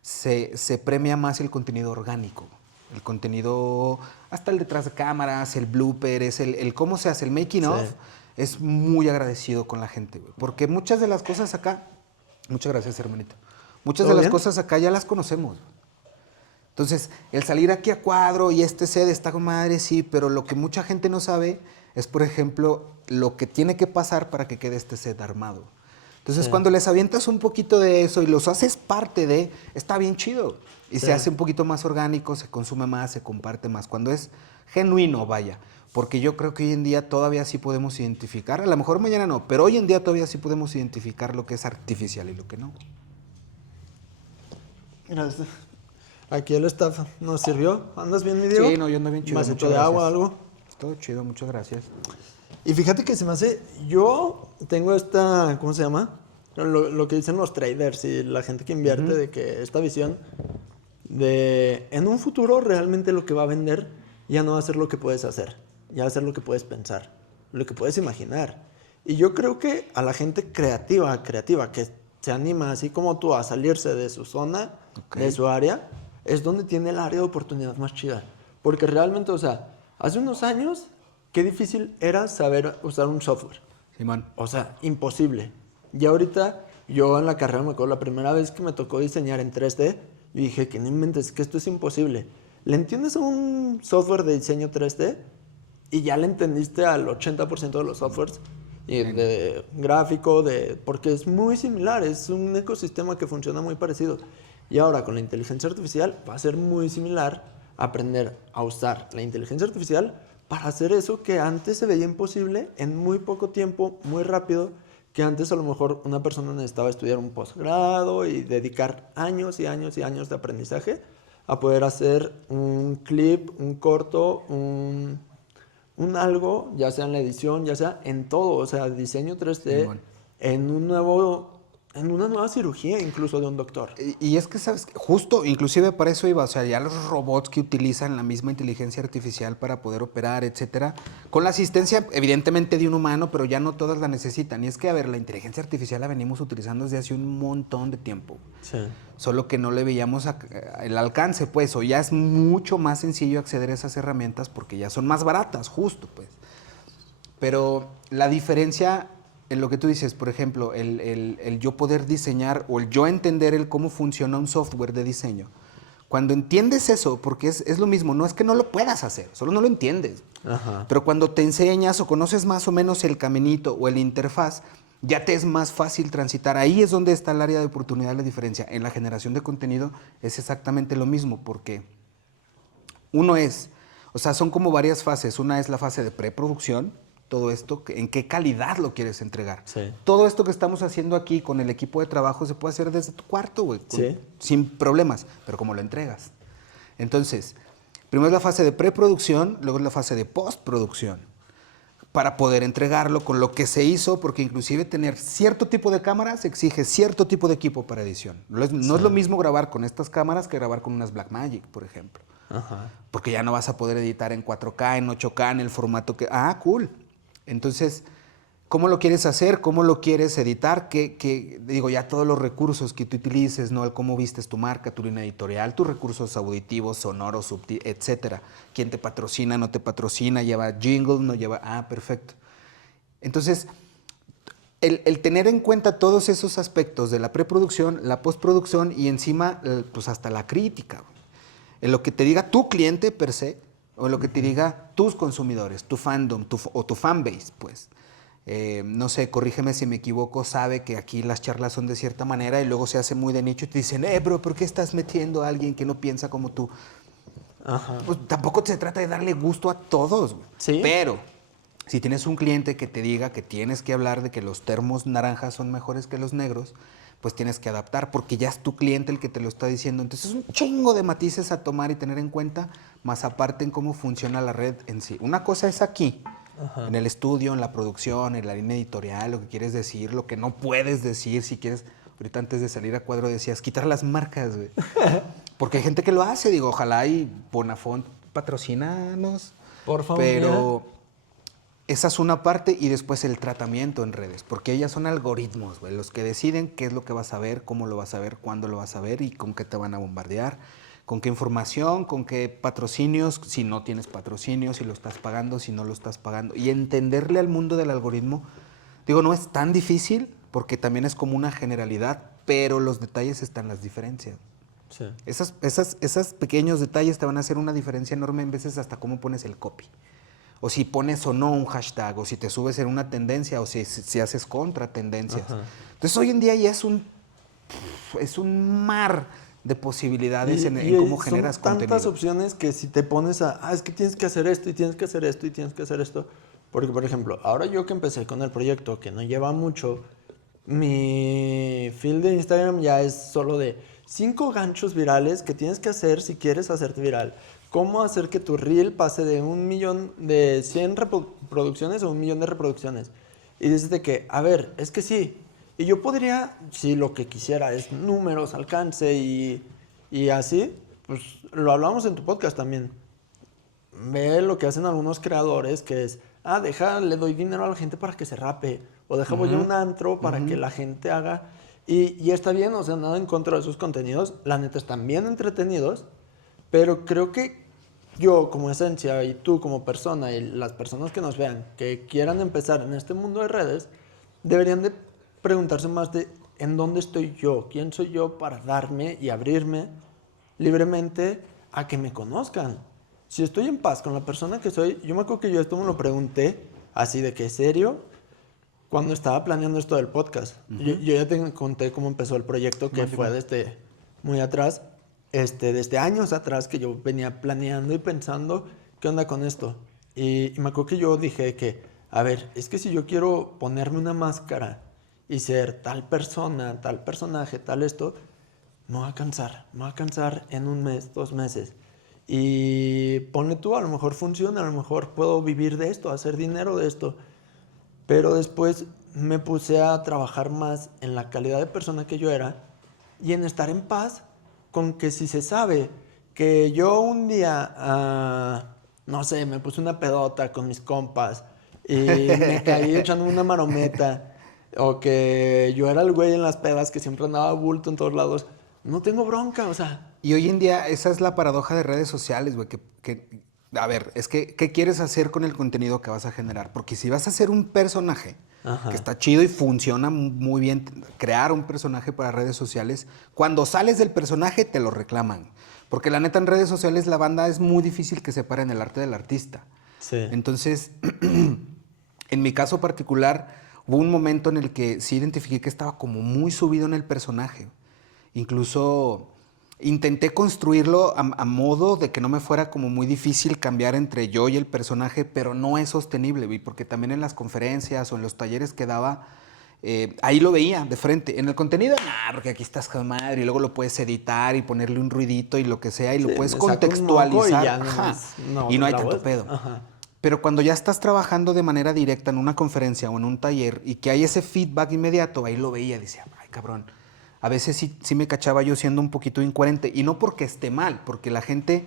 se premia más el contenido orgánico. El contenido, hasta el detrás de cámaras, el blooper, es el cómo se hace, el making of, es muy agradecido con la gente, güey. Porque muchas de las cosas acá, muchas gracias, hermanito. Muchas de las cosas acá ya las conocemos. Entonces, el salir aquí a cuadro y este set está con madre, sí, pero lo que mucha gente no sabe es, por ejemplo, lo que tiene que pasar para que quede este set armado. Entonces, cuando les avientas un poquito de eso y los haces parte de, está bien chido. Y se hace un poquito más orgánico, se consume más, se comparte más. Cuando es genuino, vaya. Porque yo creo que hoy en día todavía sí podemos identificar, a lo mejor mañana no, pero hoy en día todavía sí podemos identificar lo que es artificial y lo que no. Mira, aquí el staff nos sirvió. ¿Andas bien, mi Diego? Sí, no, yo ando bien chido. ¿Vasito de agua o algo? Todo chido, muchas gracias. Y fíjate que se me hace... Yo tengo esta... ¿Cómo se llama? Lo que dicen los traders y la gente que invierte, de que esta visión de... En un futuro realmente lo que va a vender ya no va a ser lo que puedes hacer. Ya va a ser lo que puedes pensar. Lo que puedes imaginar. Y yo creo que a la gente creativa, que se anima así como tú a salirse de su zona, de su área, es donde tiene el área de oportunidad más chida. Porque realmente, o sea, hace unos años, qué difícil era saber usar un software. Simón. O sea, imposible. Y ahorita, yo en la carrera me acuerdo, la primera vez que me tocó diseñar en 3D, yo dije, que no inventes, que esto es imposible. ¿Le entiendes a un software de diseño 3D? Y ya le entendiste al 80% de los softwares. Y de gráfico, porque es muy similar, es un ecosistema que funciona muy parecido. Y ahora con la inteligencia artificial va a ser muy similar aprender a usar la inteligencia artificial para hacer eso que antes se veía imposible en muy poco tiempo, muy rápido, que antes a lo mejor una persona necesitaba estudiar un posgrado y dedicar años y años y años de aprendizaje a poder hacer un clip, un corto, un algo, ya sea en la edición, ya sea en todo, o sea, diseño 3D, en un nuevo en una nueva cirugía incluso de un doctor. Y es que, ¿sabes? Justo, inclusive para eso iba, o sea, ya los robots que utilizan la misma inteligencia artificial para poder operar, etcétera, con la asistencia evidentemente de un humano, pero ya no todas la necesitan. Y es que, a ver, la inteligencia artificial la venimos utilizando desde hace un montón de tiempo. Sí. Solo que no le veíamos el alcance, pues, o ya es mucho más sencillo acceder a esas herramientas porque ya son más baratas, justo, pues. Pero la diferencia en lo que tú dices, por ejemplo, el yo poder diseñar o el yo entender el cómo funciona un software de diseño. Cuando entiendes eso, porque es lo mismo, no es que no lo puedas hacer, solo no lo entiendes. Ajá. Pero cuando te enseñas o conoces más o menos el caminito o el interfaz, ya te es más fácil transitar. Ahí es donde está el área de oportunidad, la diferencia. En la generación de contenido es exactamente lo mismo, porque uno es, o sea, son como varias fases. Una es la fase de preproducción, todo esto, en qué calidad lo quieres entregar. Sí. Todo esto que estamos haciendo aquí con el equipo de trabajo se puede hacer desde tu cuarto, güey, Sí. sin problemas, pero ¿cómo lo entregas? Entonces, primero es la fase de preproducción, luego es la fase de postproducción, para poder entregarlo con lo que se hizo, porque inclusive tener cierto tipo de cámaras exige cierto tipo de equipo para edición. No es lo mismo grabar con estas cámaras que grabar con unas Blackmagic, por ejemplo. Ajá. Porque ya no vas a poder editar en 4K, en 8K, en el formato que... Ah, cool. Entonces, ¿cómo lo quieres hacer? ¿Cómo lo quieres editar? Digo, ya todos los recursos que tú utilices, ¿no? El cómo vistes tu marca, tu línea editorial, tus recursos auditivos, sonoros, etcétera. ¿Quién te patrocina, no te patrocina? ¿Lleva jingle, no lleva? Ah, perfecto. Entonces, el tener en cuenta todos esos aspectos de la preproducción, la postproducción y encima, pues hasta la crítica, güey. En lo que te diga tu cliente per se, o en lo que te diga tus consumidores, tu fandom, o tu fanbase, pues. No sé, corrígeme si me equivoco, sabe que aquí las charlas son de cierta manera y luego se hace muy de nicho y te dicen, bro, ¿por qué estás metiendo a alguien que no piensa como tú? Ajá. Pues tampoco se trata de darle gusto a todos, güey. Sí. Pero si tienes un cliente que te diga que tienes que hablar de que los termos naranjas son mejores que los negros, pues tienes que adaptar porque ya es tu cliente el que te lo está diciendo. Entonces es un chingo de matices a tomar y tener en cuenta, más aparte en cómo funciona la red en sí. Una cosa es aquí, Ajá. en el estudio, en la producción, en la línea editorial, lo que quieres decir, lo que no puedes decir, si quieres. Ahorita antes de salir a cuadro decías, quitar las marcas, güey. Porque hay gente que lo hace, digo, ojalá y Bonafont patrocínanos. Por favor. Pero esa es una parte y después el tratamiento en redes, porque ellas son algoritmos, güey, los que deciden qué es lo que vas a ver, cómo lo vas a ver, cuándo lo vas a ver y con qué te van a bombardear, con qué información, con qué patrocinios, si no tienes patrocinios, si lo estás pagando, si no lo estás pagando. Y entenderle al mundo del algoritmo, digo, no es tan difícil porque también es como una generalidad, pero los detalles están las diferencias. Sí. Esos pequeños detalles te van a hacer una diferencia enorme en veces hasta cómo pones el copy. O si pones o no un hashtag, o si te subes en una tendencia, o si haces contra tendencias. Ajá. Entonces hoy en día ya es un mar de posibilidades en cómo generas son tantas contenido. opciones que si te pones es que tienes que hacer esto y tienes que hacer esto y tienes que hacer esto. Porque, por ejemplo, ahora yo que empecé con el proyecto, que no lleva mucho, mi feed de Instagram ya es solo de 5 ganchos virales que tienes que hacer si quieres hacerte viral. Cómo hacer que tu reel pase de 1.000.000 de 100 reproducciones a 1.000.000 de reproducciones. Y dices de que, a ver, es que sí. Y yo podría, si lo que quisiera es números, alcance y así, pues lo hablamos en tu podcast también. Ve lo que hacen algunos creadores, que es, le doy dinero a la gente para que se rape, o voy a un antro para que la gente haga, y está bien, o sea, nada en contra de sus contenidos, la neta están bien entretenidos, pero creo que yo como esencia y tú como persona y las personas que nos vean, que quieran empezar en este mundo de redes, deberían de preguntarse más de en dónde estoy yo, quién soy yo para darme y abrirme libremente a que me conozcan. Si estoy en paz con la persona que soy, yo me acuerdo que yo esto me lo pregunté así de que serio cuando estaba planeando esto del podcast. Yo ya te conté cómo empezó el proyecto, que fue desde muy atrás, desde años atrás que yo venía planeando y pensando qué onda con esto. Y me acuerdo que yo dije que, a ver, es que si yo quiero ponerme una máscara y ser tal persona, tal personaje, tal esto, me va a cansar en 1 mes, 2 meses. Y ponle tú, a lo mejor funciona, a lo mejor puedo vivir de esto, hacer dinero de esto. Pero después me puse a trabajar más en la calidad de persona que yo era y en estar en paz con que si se sabe que yo un día, no sé, me puse una pedota con mis compas y me caí echando una marometa o que yo era el güey en las pedas que siempre andaba bulto en todos lados, no tengo bronca, o sea. Y hoy en día esa es la paradoja de redes sociales, güey, a ver, es que, ¿qué quieres hacer con el contenido que vas a generar? Porque si vas a hacer un personaje, Ajá. que está chido y funciona muy bien, crear un personaje para redes sociales, cuando sales del personaje te lo reclaman. Porque la neta en redes sociales la banda es muy difícil que separen el arte del artista. Sí. Entonces, en mi caso particular, hubo un momento en el que sí identifiqué que estaba como muy subido en el personaje. Incluso intenté construirlo a modo de que no me fuera como muy difícil cambiar entre yo y el personaje, pero no es sostenible, güey, porque también en las conferencias o en los talleres que daba, ahí lo veía de frente. En el contenido, nah, porque aquí estás con madre y luego lo puedes editar y ponerle un ruidito y lo que sea y Sí, lo puedes me saco un contextualizar. moco y ya Ajá. no Y no hay la tanto voz. pedo. Ajá. Pero cuando ya estás trabajando de manera directa en una conferencia o en un taller y que hay ese feedback inmediato, ahí lo veía, decía, ay cabrón, a veces sí me cachaba yo siendo un poquito incoherente. Y no porque esté mal, porque la gente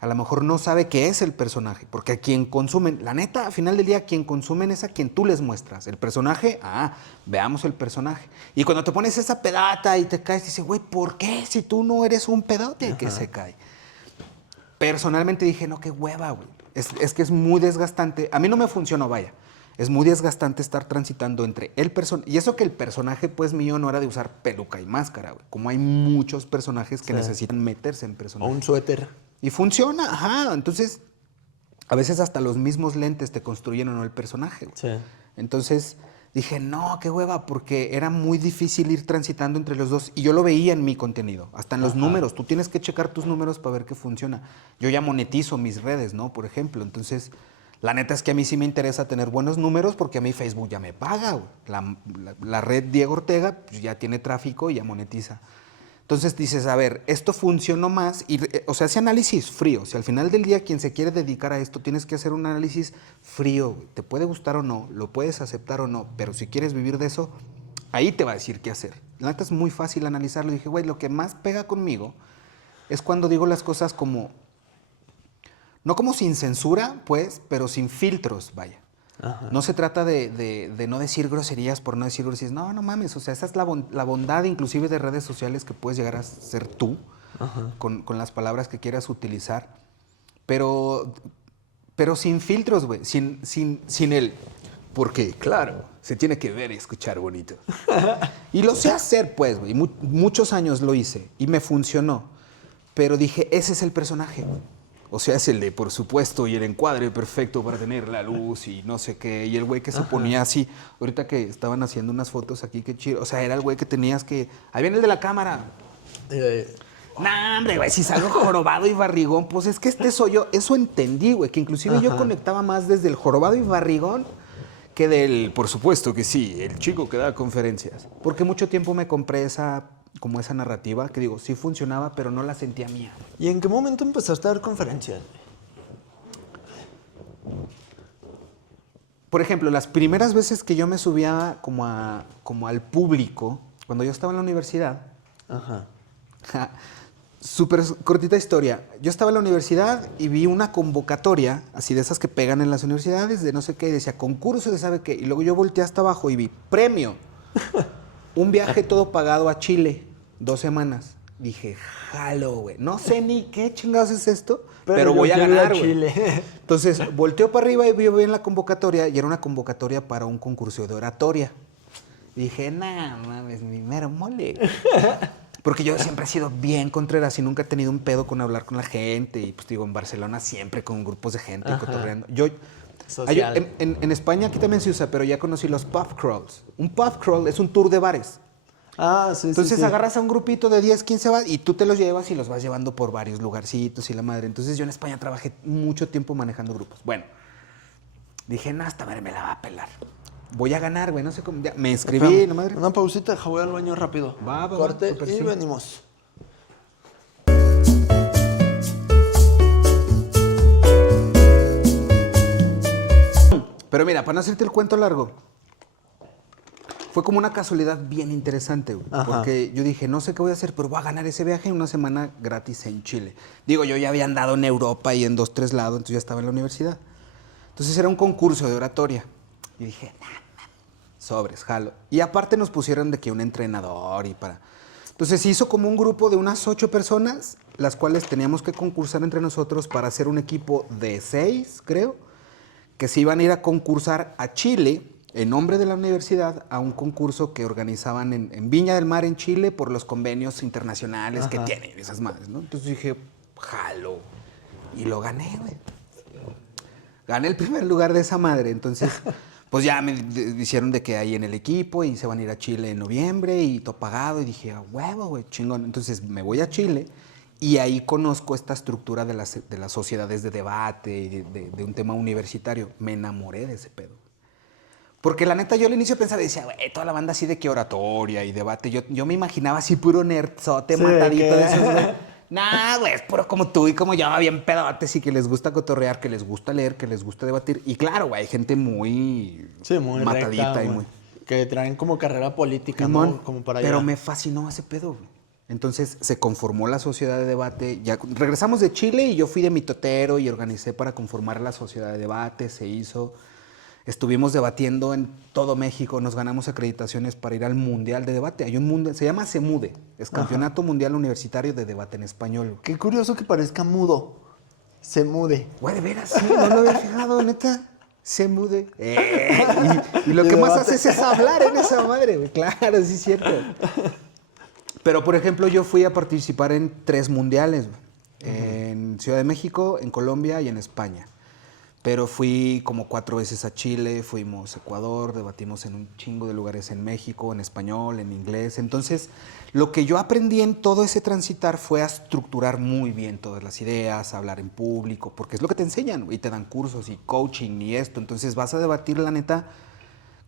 a lo mejor no sabe qué es el personaje. Porque a quien consumen, la neta, al final del día, quien consumen es a quien tú les muestras. El personaje, veamos el personaje. Y cuando te pones esa pedata y te caes, dices, güey, ¿por qué? Si tú no eres un pedote, Ajá. que se cae. Personalmente dije, no, qué hueva, güey. Es que es muy desgastante. A mí no me funcionó, vaya. Es muy desgastante estar transitando entre el personaje. Y eso que el personaje, pues, mío no era de usar peluca y máscara, güey. Como hay muchos personajes que Sí. necesitan meterse en O personajes. un suéter. Y funciona, ajá. Entonces, a veces hasta los mismos lentes te construyen o no el personaje, güey. Sí. Entonces dije, no, qué hueva, porque era muy difícil ir transitando entre los dos. Y yo lo veía en mi contenido, hasta en los números. Tú tienes que checar tus números para ver qué funciona. Yo ya monetizo mis redes, ¿no? Por ejemplo. Entonces, la neta es que a mí sí me interesa tener buenos números porque a mí Facebook ya me paga, güey. La red Diego Ortega pues, ya tiene tráfico y ya monetiza. Entonces dices, a ver, esto funcionó más, o sea, ese análisis frío. Si al final del día quien se quiere dedicar a esto, tienes que hacer un análisis frío. Güey. Te puede gustar o no, lo puedes aceptar o no, pero si quieres vivir de eso, ahí te va a decir qué hacer. La neta es muy fácil analizarlo. Y dije, güey, lo que más pega conmigo es cuando digo las cosas como, no como sin censura, pues, pero sin filtros, vaya. Ajá. No se trata de no decir groserías por no decir groserías. No, no mames. O sea, esa es la bondad inclusive de redes sociales que puedes llegar a ser tú con las palabras que quieras utilizar. Pero sin filtros, güey. Sin el... Porque, claro, se tiene que ver y escuchar bonito. Y lo sé hacer, pues, güey. Muchos años lo hice y me funcionó. Pero dije, ese es el personaje, güey. O sea, es el de, por supuesto, y el encuadre perfecto para tener la luz y no sé qué. Y el güey que se ponía así. Ahorita que estaban haciendo unas fotos aquí, qué chido. O sea, era el güey que tenías que... Ahí viene el de la cámara. Nah, hombre, güey, si salgo jorobado y barrigón, pues es que este soy yo. Eso entendí, güey, que inclusive yo conectaba más desde el jorobado y barrigón que del, por supuesto que sí, el chico que da conferencias. Porque mucho tiempo me compré esa narrativa que digo, sí funcionaba, pero no la sentía mía. ¿Y en qué momento empezaste a dar conferencias? Por ejemplo, las primeras veces que yo me subía como al público, cuando yo estaba en la universidad, súper cortita historia. Yo estaba en la universidad y vi una convocatoria, así de esas que pegan en las universidades, de no sé qué, y decía concurso de sabe qué. Y luego yo volteé hasta abajo y vi premio. Un viaje todo pagado a Chile, 2 semanas. Dije, jalo, güey. No sé ni qué chingados es esto, pero voy a ganar, güey. Entonces, volteo para arriba y vi bien la convocatoria y era una convocatoria para un concurso de oratoria. Dije, nah, mames, mi mero mole. Porque yo siempre he sido bien contreras y nunca he tenido un pedo con hablar con la gente. Y pues digo, en Barcelona siempre con grupos de gente cotorreando. En España aquí también se usa, pero ya conocí los pub crawls. Un pub crawl es un tour de bares. Sí, Entonces sí. agarras a un grupito de 10, 15 bares y tú te los llevas y los vas llevando por varios lugarcitos y la madre. Entonces yo en España trabajé mucho tiempo manejando grupos. Bueno, dije, no, esta madre me la va a pelar. Voy a ganar, güey, no sé cómo. Me inscribí, la madre. Una pausita, deja, voy al baño rápido. Va, Corte súper y sí. venimos. Pero mira, para no hacerte el cuento largo, fue como una casualidad bien interesante, güey. Ajá. Porque yo dije, no sé qué voy a hacer, pero voy a ganar ese viaje en una semana gratis en Chile. Digo, yo ya había andado en Europa y en 2, 3 lados, entonces ya estaba en la universidad. Entonces era un concurso de oratoria. Y dije, sobres, jalo. Y aparte nos pusieron de que un entrenador y para... Entonces se hizo como un grupo de unas 8 personas, las cuales teníamos que concursar entre nosotros para hacer un equipo de 6, creo, que se iban a ir a concursar a Chile, en nombre de la universidad, a un concurso que organizaban en Viña del Mar, en Chile, por los convenios internacionales que tienen esas madres, ¿no? Entonces dije, jalo. Y lo gané, güey. Gané el primer lugar de esa madre. Entonces, pues ya me hicieron de que hay en el equipo y se van a ir a Chile en noviembre y todo pagado. Y dije, a huevo, güey, chingón. Entonces me voy a Chile y ahí conozco esta estructura de las sociedades de debate y de un tema universitario. Me enamoré de ese pedo. Porque la neta, yo al inicio pensaba, decía, güey, toda la banda así de que oratoria y debate. Yo me imaginaba así puro nerdzote, Sí, matadito de de esos, güey. Nah, güey, es puro como tú y como yo, bien pedotes y que les gusta cotorrear, que les gusta leer, que les gusta debatir. Y claro, güey, hay gente muy, Sí, muy matadita recta, y muy... que traen como carrera política, Simón, ¿no? Como para allá. pero me fascinó ese pedo, güey. Entonces se conformó la sociedad de debate. Ya regresamos de Chile y yo fui de mitotero y organicé para conformar la sociedad de debate. Se hizo. Estuvimos debatiendo en todo México. Nos ganamos acreditaciones para ir al Mundial de Debate. Hay un mundial, se llama CEMUDE. Es Campeonato Mundial Universitario de Debate en Español. Qué curioso que parezca mudo. Se mude. Güey, de veras, sí, no lo había fijado, neta. CEMUDE. Y lo De que más debate. haces es hablar en esa madre, güey. Claro, sí es cierto. Pero, por ejemplo, yo fui a participar en 3 mundiales, güey. En Ciudad de México, en Colombia y en España. Pero fui como 4 veces a Chile, fuimos a Ecuador, debatimos en un chingo de lugares en México, en español, en inglés. Entonces, lo que yo aprendí en todo ese transitar fue a estructurar muy bien todas las ideas, a hablar en público, porque es lo que te enseñan, y te dan cursos y coaching y esto. Entonces, vas a debatir, la neta,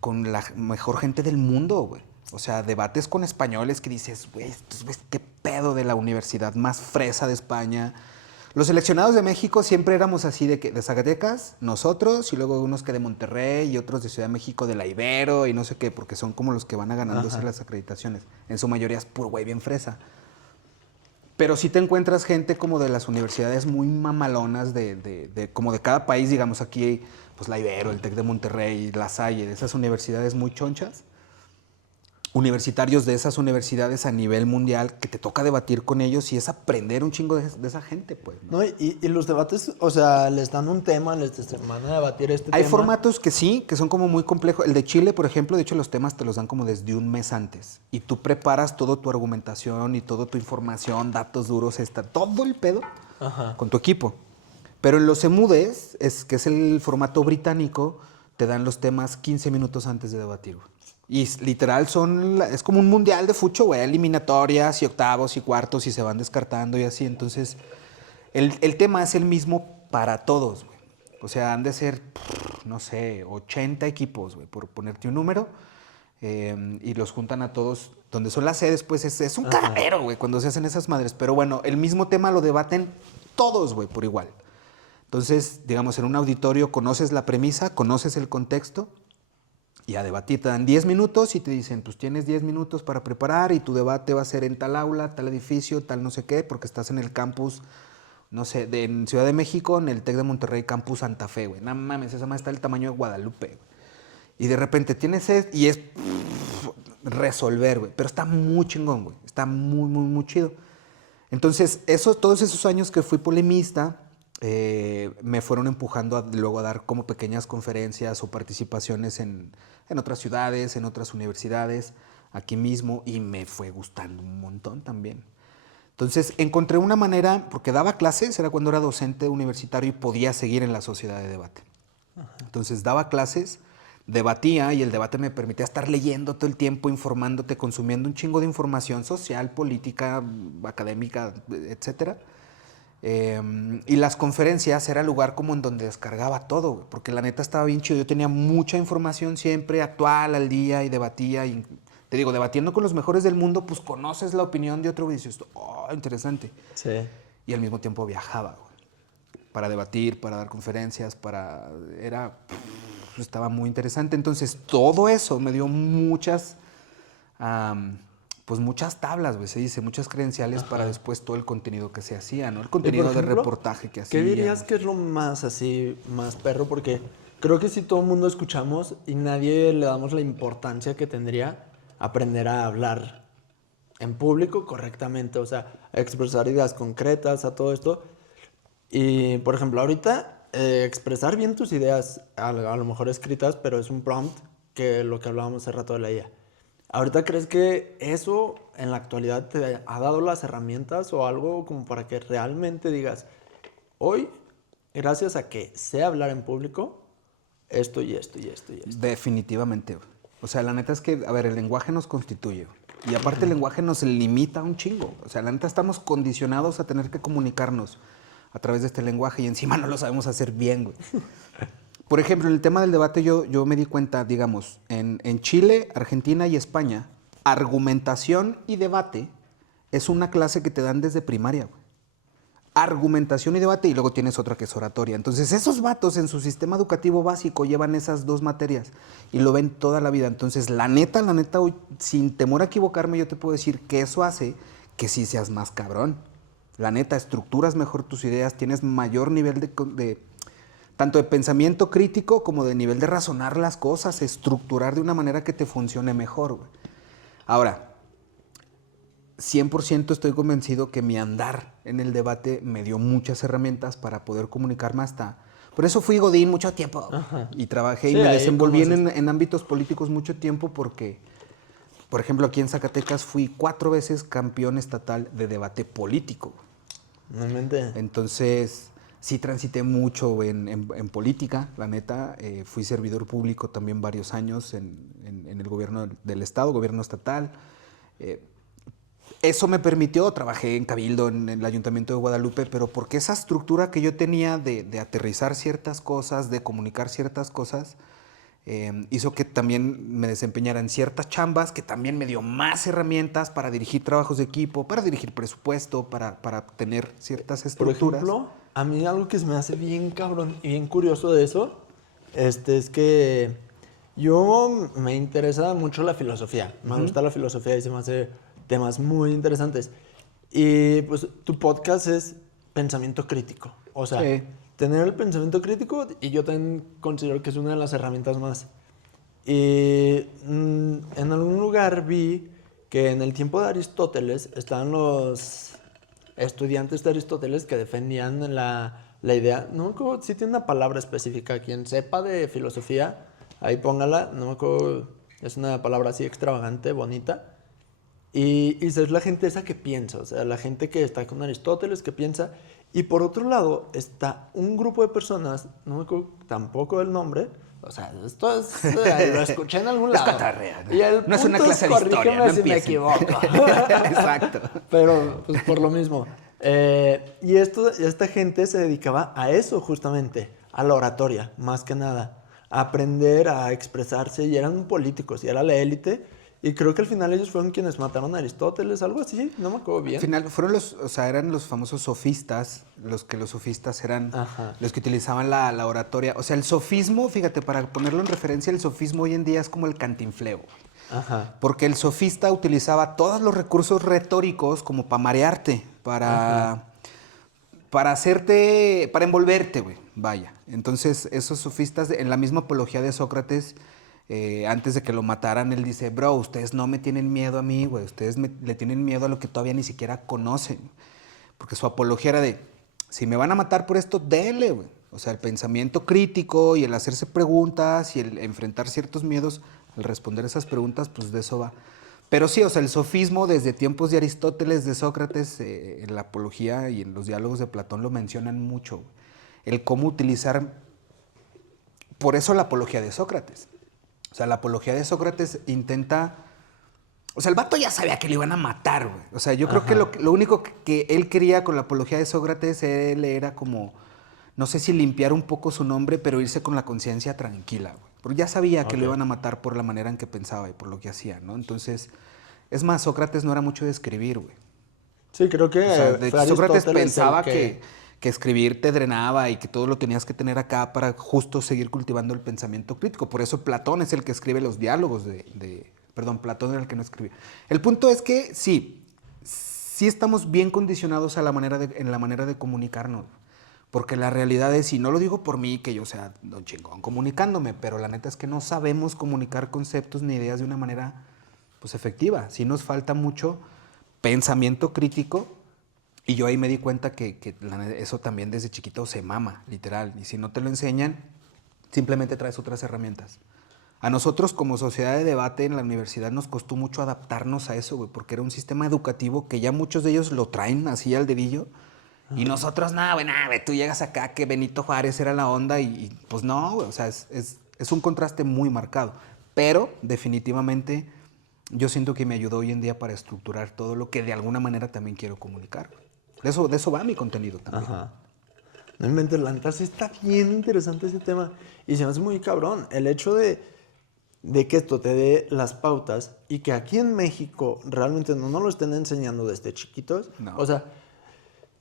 con la mejor gente del mundo, güey. O sea, debates con españoles que dices, güey, qué pedo de la universidad más fresa de España. Los seleccionados de México siempre éramos así de Zacatecas, nosotros, y luego unos que de Monterrey y otros de Ciudad de México, de la Ibero y no sé qué, porque son como los que van a ganándose las acreditaciones. En su mayoría es puro güey bien fresa. Pero sí te encuentras gente como de las universidades muy mamalonas, como de cada país, digamos aquí, pues la Ibero, el TEC de Monterrey, la Salle, de esas universidades muy chonchas. Universitarios de esas universidades a nivel mundial que te toca debatir con ellos y es aprender un chingo de esa gente, pues, ¿no? ¿No? Y los debates, o sea, les dan un tema, les van a debatir este Hay tema. formatos que sí, que son como muy complejos. El de Chile, por ejemplo, de hecho los temas te los dan como desde un mes antes. Y tú preparas toda tu argumentación y toda tu información, datos duros, todo el pedo con tu equipo. Pero en los EMUDES, que es el formato británico, te dan los temas 15 minutos antes de debatir, güey. Y literal es como un mundial de fucho, güey, eliminatorias y octavos y cuartos y se van descartando y así. Entonces, el tema es el mismo para todos, güey. O sea, han de ser, no sé, 80 equipos, güey, por ponerte un número. Y los juntan a todos, donde son las sedes, pues es un cagadero, güey, cuando se hacen esas madres. Pero bueno, el mismo tema lo debaten todos, güey, por igual. Entonces, digamos, en un auditorio conoces la premisa, conoces el contexto y a debatir. Te dan 10 minutos y te dicen, pues tienes 10 minutos para preparar y tu debate va a ser en tal aula, tal edificio, tal no sé qué, porque estás en el campus, no sé, en Ciudad de México, en el TEC de Monterrey, campus Santa Fe, güey. No mames, esa madre está del tamaño de Guadalupe, güey. Y de repente tienes y es resolver, güey. Pero está muy chingón, güey. Está muy, muy, muy chido. Entonces, todos esos años que fui polemista, me fueron empujando luego a dar como pequeñas conferencias o participaciones en otras ciudades, en otras universidades, aquí mismo, y me fue gustando un montón también. Entonces encontré una manera, porque daba clases, era cuando era docente universitario y podía seguir en la sociedad de debate. Entonces daba clases, debatía y el debate me permitía estar leyendo todo el tiempo, informándote, consumiendo un chingo de información social, política, académica, etcétera. Y las conferencias era el lugar como en donde descargaba todo, güey, porque la neta estaba bien chido. Yo tenía mucha información siempre actual al día y debatía. Y te digo, debatiendo con los mejores del mundo, pues conoces la opinión de otro y dices, oh, interesante. Sí. Y al mismo tiempo viajaba, güey, para debatir, para dar conferencias, era estaba muy interesante. Entonces, todo eso me dio muchas, pues muchas tablas, güey, se dice, muchas credenciales para después todo el contenido que se hacía, ¿no? El Y, por contenido de ejemplo, reportaje que hacía. ¿qué dirías que es lo más así, más perro? Porque creo que si todo el mundo escuchamos y nadie le damos la importancia que tendría aprender a hablar en público correctamente, o sea, a expresar ideas concretas, a todo esto. Y, por ejemplo, ahorita expresar bien tus ideas, a lo mejor escritas, pero es un prompt que lo que hablábamos hace rato de la IA. ¿Ahorita crees que eso en la actualidad te ha dado las herramientas o algo como para que realmente digas, hoy, gracias a que sé hablar en público, esto y esto y esto y esto? Definitivamente, güey. O sea, la neta es que, a ver, el lenguaje nos constituye, güey. Y aparte el lenguaje nos limita un chingo. O sea, la neta estamos condicionados a tener que comunicarnos a través de este lenguaje y encima no lo sabemos hacer bien, güey. Por ejemplo, en el tema del debate yo me di cuenta, digamos, en Chile, Argentina y España, argumentación y debate es una clase que te dan desde primaria, güey. Argumentación y debate y luego tienes otra que es oratoria. Entonces esos vatos en su sistema educativo básico llevan esas dos materias y lo ven toda la vida. Entonces la neta, hoy, sin temor a equivocarme, yo te puedo decir que eso hace que sí seas más cabrón. La neta, estructuras mejor tus ideas, tienes mayor nivel de tanto de pensamiento crítico como de nivel de razonar las cosas, estructurar de una manera que te funcione mejor, güey. Ahora, 100% estoy convencido que mi andar en el debate me dio muchas herramientas para poder comunicarme hasta... Por eso fui godín mucho tiempo. Ajá. Y trabajé y Sí, me ahí desenvolví conoces. en ámbitos políticos mucho tiempo porque, por ejemplo, aquí en Zacatecas fui 4 veces campeón estatal de debate político. No mente. Entonces, sí transité mucho en política, la neta. Fui servidor público también varios años en el gobierno del estado, gobierno estatal. Eso me permitió, trabajé en Cabildo, en el Ayuntamiento de Guadalupe, pero porque esa estructura que yo tenía de aterrizar ciertas cosas, de comunicar ciertas cosas, hizo que también me desempeñara en ciertas chambas, que también me dio más herramientas para dirigir trabajos de equipo, para dirigir presupuesto, para tener ciertas Por estructuras. ejemplo, a mí algo que se me hace bien cabrón y bien curioso de eso, es que yo me interesa mucho la filosofía. Me gusta la filosofía y se me hace temas muy interesantes. Y pues tu podcast es pensamiento crítico. O sea, Sí. tener el pensamiento crítico y yo también considero que es una de las herramientas más. Y en algún lugar vi que en el tiempo de Aristóteles estaban los estudiantes de Aristóteles que defendían la idea, no me acuerdo si tiene una palabra específica, quien sepa de filosofía, ahí póngala, no me acuerdo, es una palabra así extravagante, bonita, y es la gente esa que piensa, o sea, la gente que está con Aristóteles, que piensa, y por otro lado está un grupo de personas, no me acuerdo tampoco del nombre, o sea, esto es, lo escuché en algún Es lado. cotorreo, ¿no? Y el No es una punto clase de historia, corrígeme no si me empiecen. equivoco. Exacto. Pero, pues por lo mismo. Y esta gente se dedicaba a eso justamente, a la oratoria, más que nada. A aprender a expresarse y eran políticos y era la élite. Y creo que al final ellos fueron quienes mataron a Aristóteles, algo así, no me acuerdo Al bien. final fueron o sea, eran los famosos sofistas, los sofistas eran Ajá. los que utilizaban la oratoria. O sea, el sofismo, fíjate, para ponerlo en referencia, el sofismo hoy en día es como el cantinfleo. Ajá. Porque el sofista utilizaba todos los recursos retóricos como para marearte, para hacerte, para envolverte, güey, vaya. Entonces, esos sofistas, en la misma apología de Sócrates, antes de que lo mataran, él dice, bro, ustedes no me tienen miedo a mí, güey, ustedes le tienen miedo a lo que todavía ni siquiera conocen. Porque su apología era de, si me van a matar por esto, dele, güey. O sea, el pensamiento crítico y el hacerse preguntas y el enfrentar ciertos miedos, al responder esas preguntas, pues de eso va. Pero sí, o sea, el sofismo desde tiempos de Aristóteles, de Sócrates, en la apología y en los diálogos de Platón lo mencionan mucho. El cómo utilizar, por eso la apología de Sócrates. O sea, la apología de Sócrates intenta... O sea, el vato ya sabía que lo iban a matar, güey. O sea, yo creo que lo único que él quería con la apología de Sócrates, él era como, no sé si limpiar un poco su nombre, pero irse con la conciencia tranquila, güey. Porque ya sabía que lo iban a matar por la manera en que pensaba y por lo que hacía, ¿no? Entonces, es más, Sócrates no era mucho de escribir, güey. Sí, creo que O sea, de hecho, fue Sócrates Aristóteles pensaba el que escribir te drenaba y que todo lo tenías que tener acá para justo seguir cultivando el pensamiento crítico. Por eso Platón es el que escribe los diálogos Perdón, Platón era el que no escribía. El punto es que sí estamos bien condicionados en la manera de comunicarnos. Porque la realidad es, y no lo digo por mí, que yo sea don chingón comunicándome, pero la neta es que no sabemos comunicar conceptos ni ideas de una manera pues efectiva. Sí nos falta mucho pensamiento crítico, y yo ahí me di cuenta que eso también desde chiquito se mama, literal. Y si no te lo enseñan, simplemente traes otras herramientas. A nosotros como sociedad de debate en la universidad nos costó mucho adaptarnos a eso, güey, porque era un sistema educativo que ya muchos de ellos lo traen así al dedillo. Y nosotros, nada, güey, tú llegas acá que Benito Juárez era la onda y pues no, güey, o sea, es un contraste muy marcado. Pero definitivamente yo siento que me ayudó hoy en día para estructurar todo lo que de alguna manera también quiero comunicar. De eso va mi contenido también. Ajá. No inventes, la neta sí está bien interesante ese tema. Y se me hace muy cabrón el hecho de que esto te dé las pautas y que aquí en México realmente no lo estén enseñando desde chiquitos. No. O sea,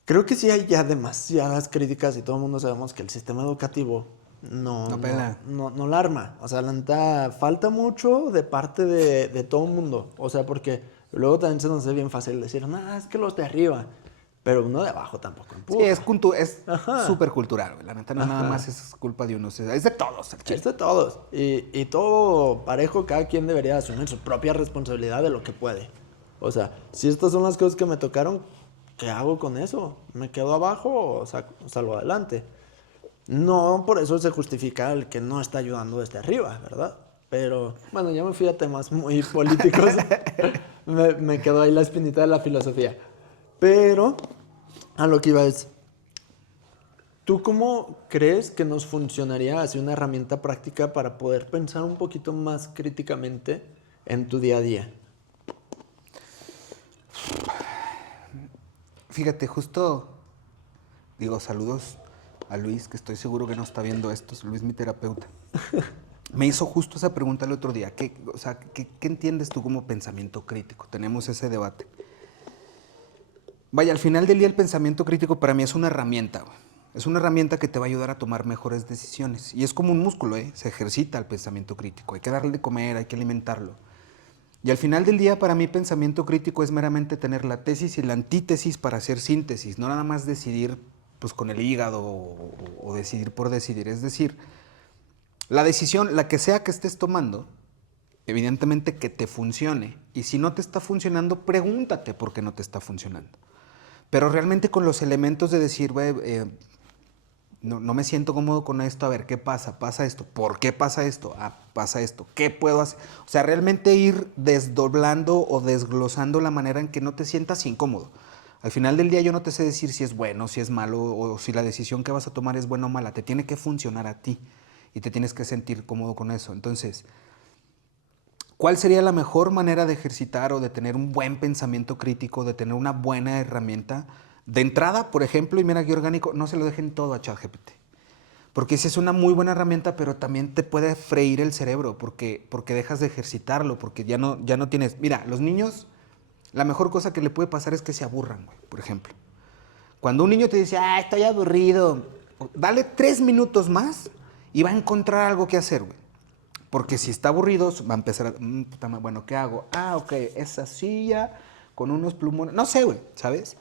creo que sí hay ya demasiadas críticas y todo el mundo sabemos que el sistema educativo no la arma. O sea, la neta falta mucho de parte de todo el mundo. O sea, porque luego también se nos hace bien fácil decir, no, es que los de arriba. Pero uno de abajo tampoco empuja. Sí, es súper cultural, güey. La neta no nada más es culpa de uno. Es de todos. Es de todos. Y todo parejo, cada quien debería asumir su propia responsabilidad de lo que puede. O sea, si estas son las cosas que me tocaron, ¿qué hago con eso? ¿Me quedo abajo o salgo adelante? No por eso se justifica el que no está ayudando desde arriba, ¿verdad? Pero, bueno, ya me fui a temas muy políticos. me quedó ahí la espinita de la filosofía. Pero, a lo que iba es, ¿tú cómo crees que nos funcionaría así una herramienta práctica para poder pensar un poquito más críticamente en tu día a día? Fíjate, justo, digo, saludos a Luis, que estoy seguro que no está viendo esto, es Luis mi terapeuta. Me hizo justo esa pregunta el otro día. ¿Qué entiendes tú como pensamiento crítico? Tenemos ese debate. Vaya, al final del día el pensamiento crítico para mí es una herramienta, güey. Es una herramienta que te va a ayudar a tomar mejores decisiones. Y es como un músculo, ¿eh? Se ejercita el pensamiento crítico. Hay que darle de comer, hay que alimentarlo. Y al final del día, para mí, pensamiento crítico es meramente tener la tesis y la antítesis para hacer síntesis. No nada más decidir pues, con el hígado o decidir por decidir. Es decir, la decisión, la que sea que estés tomando, evidentemente que te funcione. Y si no te está funcionando, pregúntate por qué no te está funcionando. Pero realmente con los elementos de decir, güey, no me siento cómodo con esto, a ver, ¿qué pasa? Pasa esto. ¿Por qué pasa esto? Ah, pasa esto. ¿Qué puedo hacer? O sea, realmente ir desdoblando o desglosando la manera en que no te sientas incómodo. Al final del día yo no te sé decir si es bueno, si es malo, o si la decisión que vas a tomar es buena o mala. Te tiene que funcionar a ti y te tienes que sentir cómodo con eso. Entonces, ¿cuál sería la mejor manera de ejercitar o de tener un buen pensamiento crítico, de tener una buena herramienta? De entrada, por ejemplo, y mira qué orgánico, no se lo dejen todo a ChatGPT. Porque sí es una muy buena herramienta, pero también te puede freír el cerebro porque dejas de ejercitarlo, porque ya no tienes... Mira, los niños, la mejor cosa que le puede pasar es que se aburran, güey, por ejemplo. Cuando un niño te dice, estoy aburrido, dale 3 minutos más y va a encontrar algo que hacer, güey. Porque si está aburrido, va a empezar a... bueno, ¿qué hago? Ok, esa silla con unos plumones. No sé, güey, ¿sabes?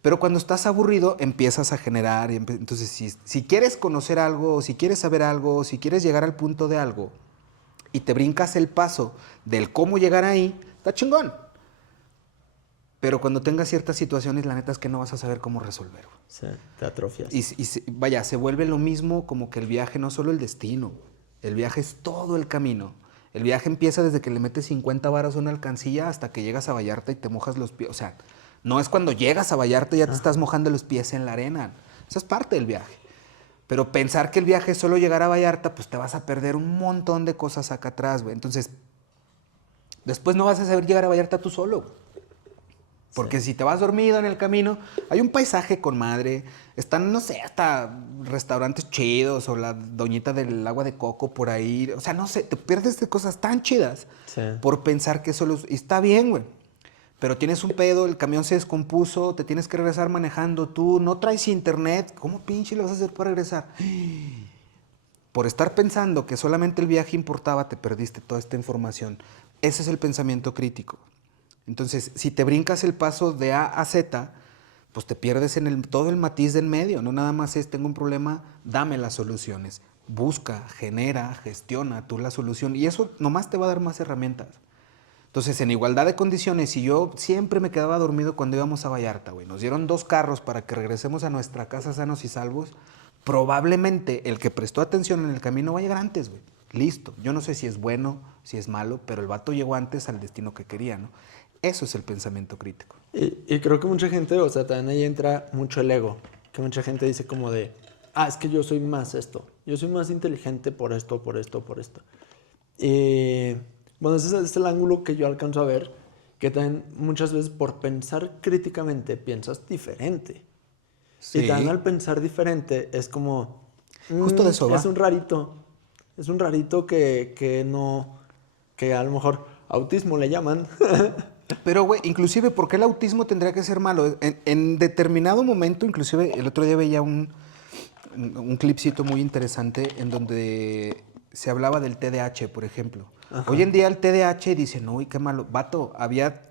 Pero cuando estás aburrido, empiezas a generar. Entonces, si quieres conocer algo, si quieres saber algo, si quieres llegar al punto de algo, y te brincas el paso del cómo llegar ahí, está chingón. Pero cuando tengas ciertas situaciones, la neta es que no vas a saber cómo resolver. Sí, te atrofias. Vaya, se vuelve lo mismo como que el viaje, no solo el destino. El viaje es todo el camino. El viaje empieza desde que le metes 50 varos a una alcancía hasta que llegas a Vallarta y te mojas los pies. O sea, no es cuando llegas a Vallarta y ya te estás mojando los pies en la arena. Esa es parte del viaje. Pero pensar que el viaje es solo llegar a Vallarta, pues te vas a perder un montón de cosas acá atrás, güey. Entonces, después no vas a saber llegar a Vallarta tú solo, güey. Porque si te vas dormido en el camino, hay un paisaje con madre, están, no sé, hasta restaurantes chidos o la doñita del agua de coco por ahí. O sea, no sé, te pierdes de cosas tan chidas por pensar que solo... Y está bien, güey. pero tienes un pedo, el camión se descompuso, te tienes que regresar manejando tú, no traes internet, ¿cómo pinche le vas a hacer para regresar? Por estar pensando que solamente el viaje importaba, te perdiste toda esta información. Ese es el pensamiento crítico. Entonces, si te brincas el paso de A a Z, pues te pierdes en todo el matiz de en medio. No nada más es, tengo un problema, dame las soluciones. Busca, genera, gestiona tú la solución. Y eso nomás te va a dar más herramientas. Entonces, en igualdad de condiciones, si yo siempre me quedaba dormido cuando íbamos a Vallarta, güey, nos dieron 2 carros para que regresemos a nuestra casa sanos y salvos, probablemente el que prestó atención en el camino va a llegar antes, güey. Listo. Yo no sé si es bueno, si es malo, pero el vato llegó antes al destino que quería, ¿no? Eso es el pensamiento crítico. Y creo que mucha gente, o sea, también ahí entra mucho el ego. Que mucha gente dice como de, es que yo soy más esto. Yo soy más inteligente por esto, por esto, por esto. Y bueno, ese es el ángulo que yo alcanzo a ver. Que también muchas veces por pensar críticamente piensas diferente. Sí. Y también al pensar diferente es como... Justo de eso va. Es un rarito. Es un rarito que no... Que a lo mejor autismo le llaman. Pero, güey, inclusive, ¿por qué el autismo tendría que ser malo? En determinado momento, inclusive, el otro día veía un clipcito muy interesante en donde se hablaba del TDAH, por ejemplo. Ajá. Hoy en día el TDAH dicen, uy, qué malo. Vato, había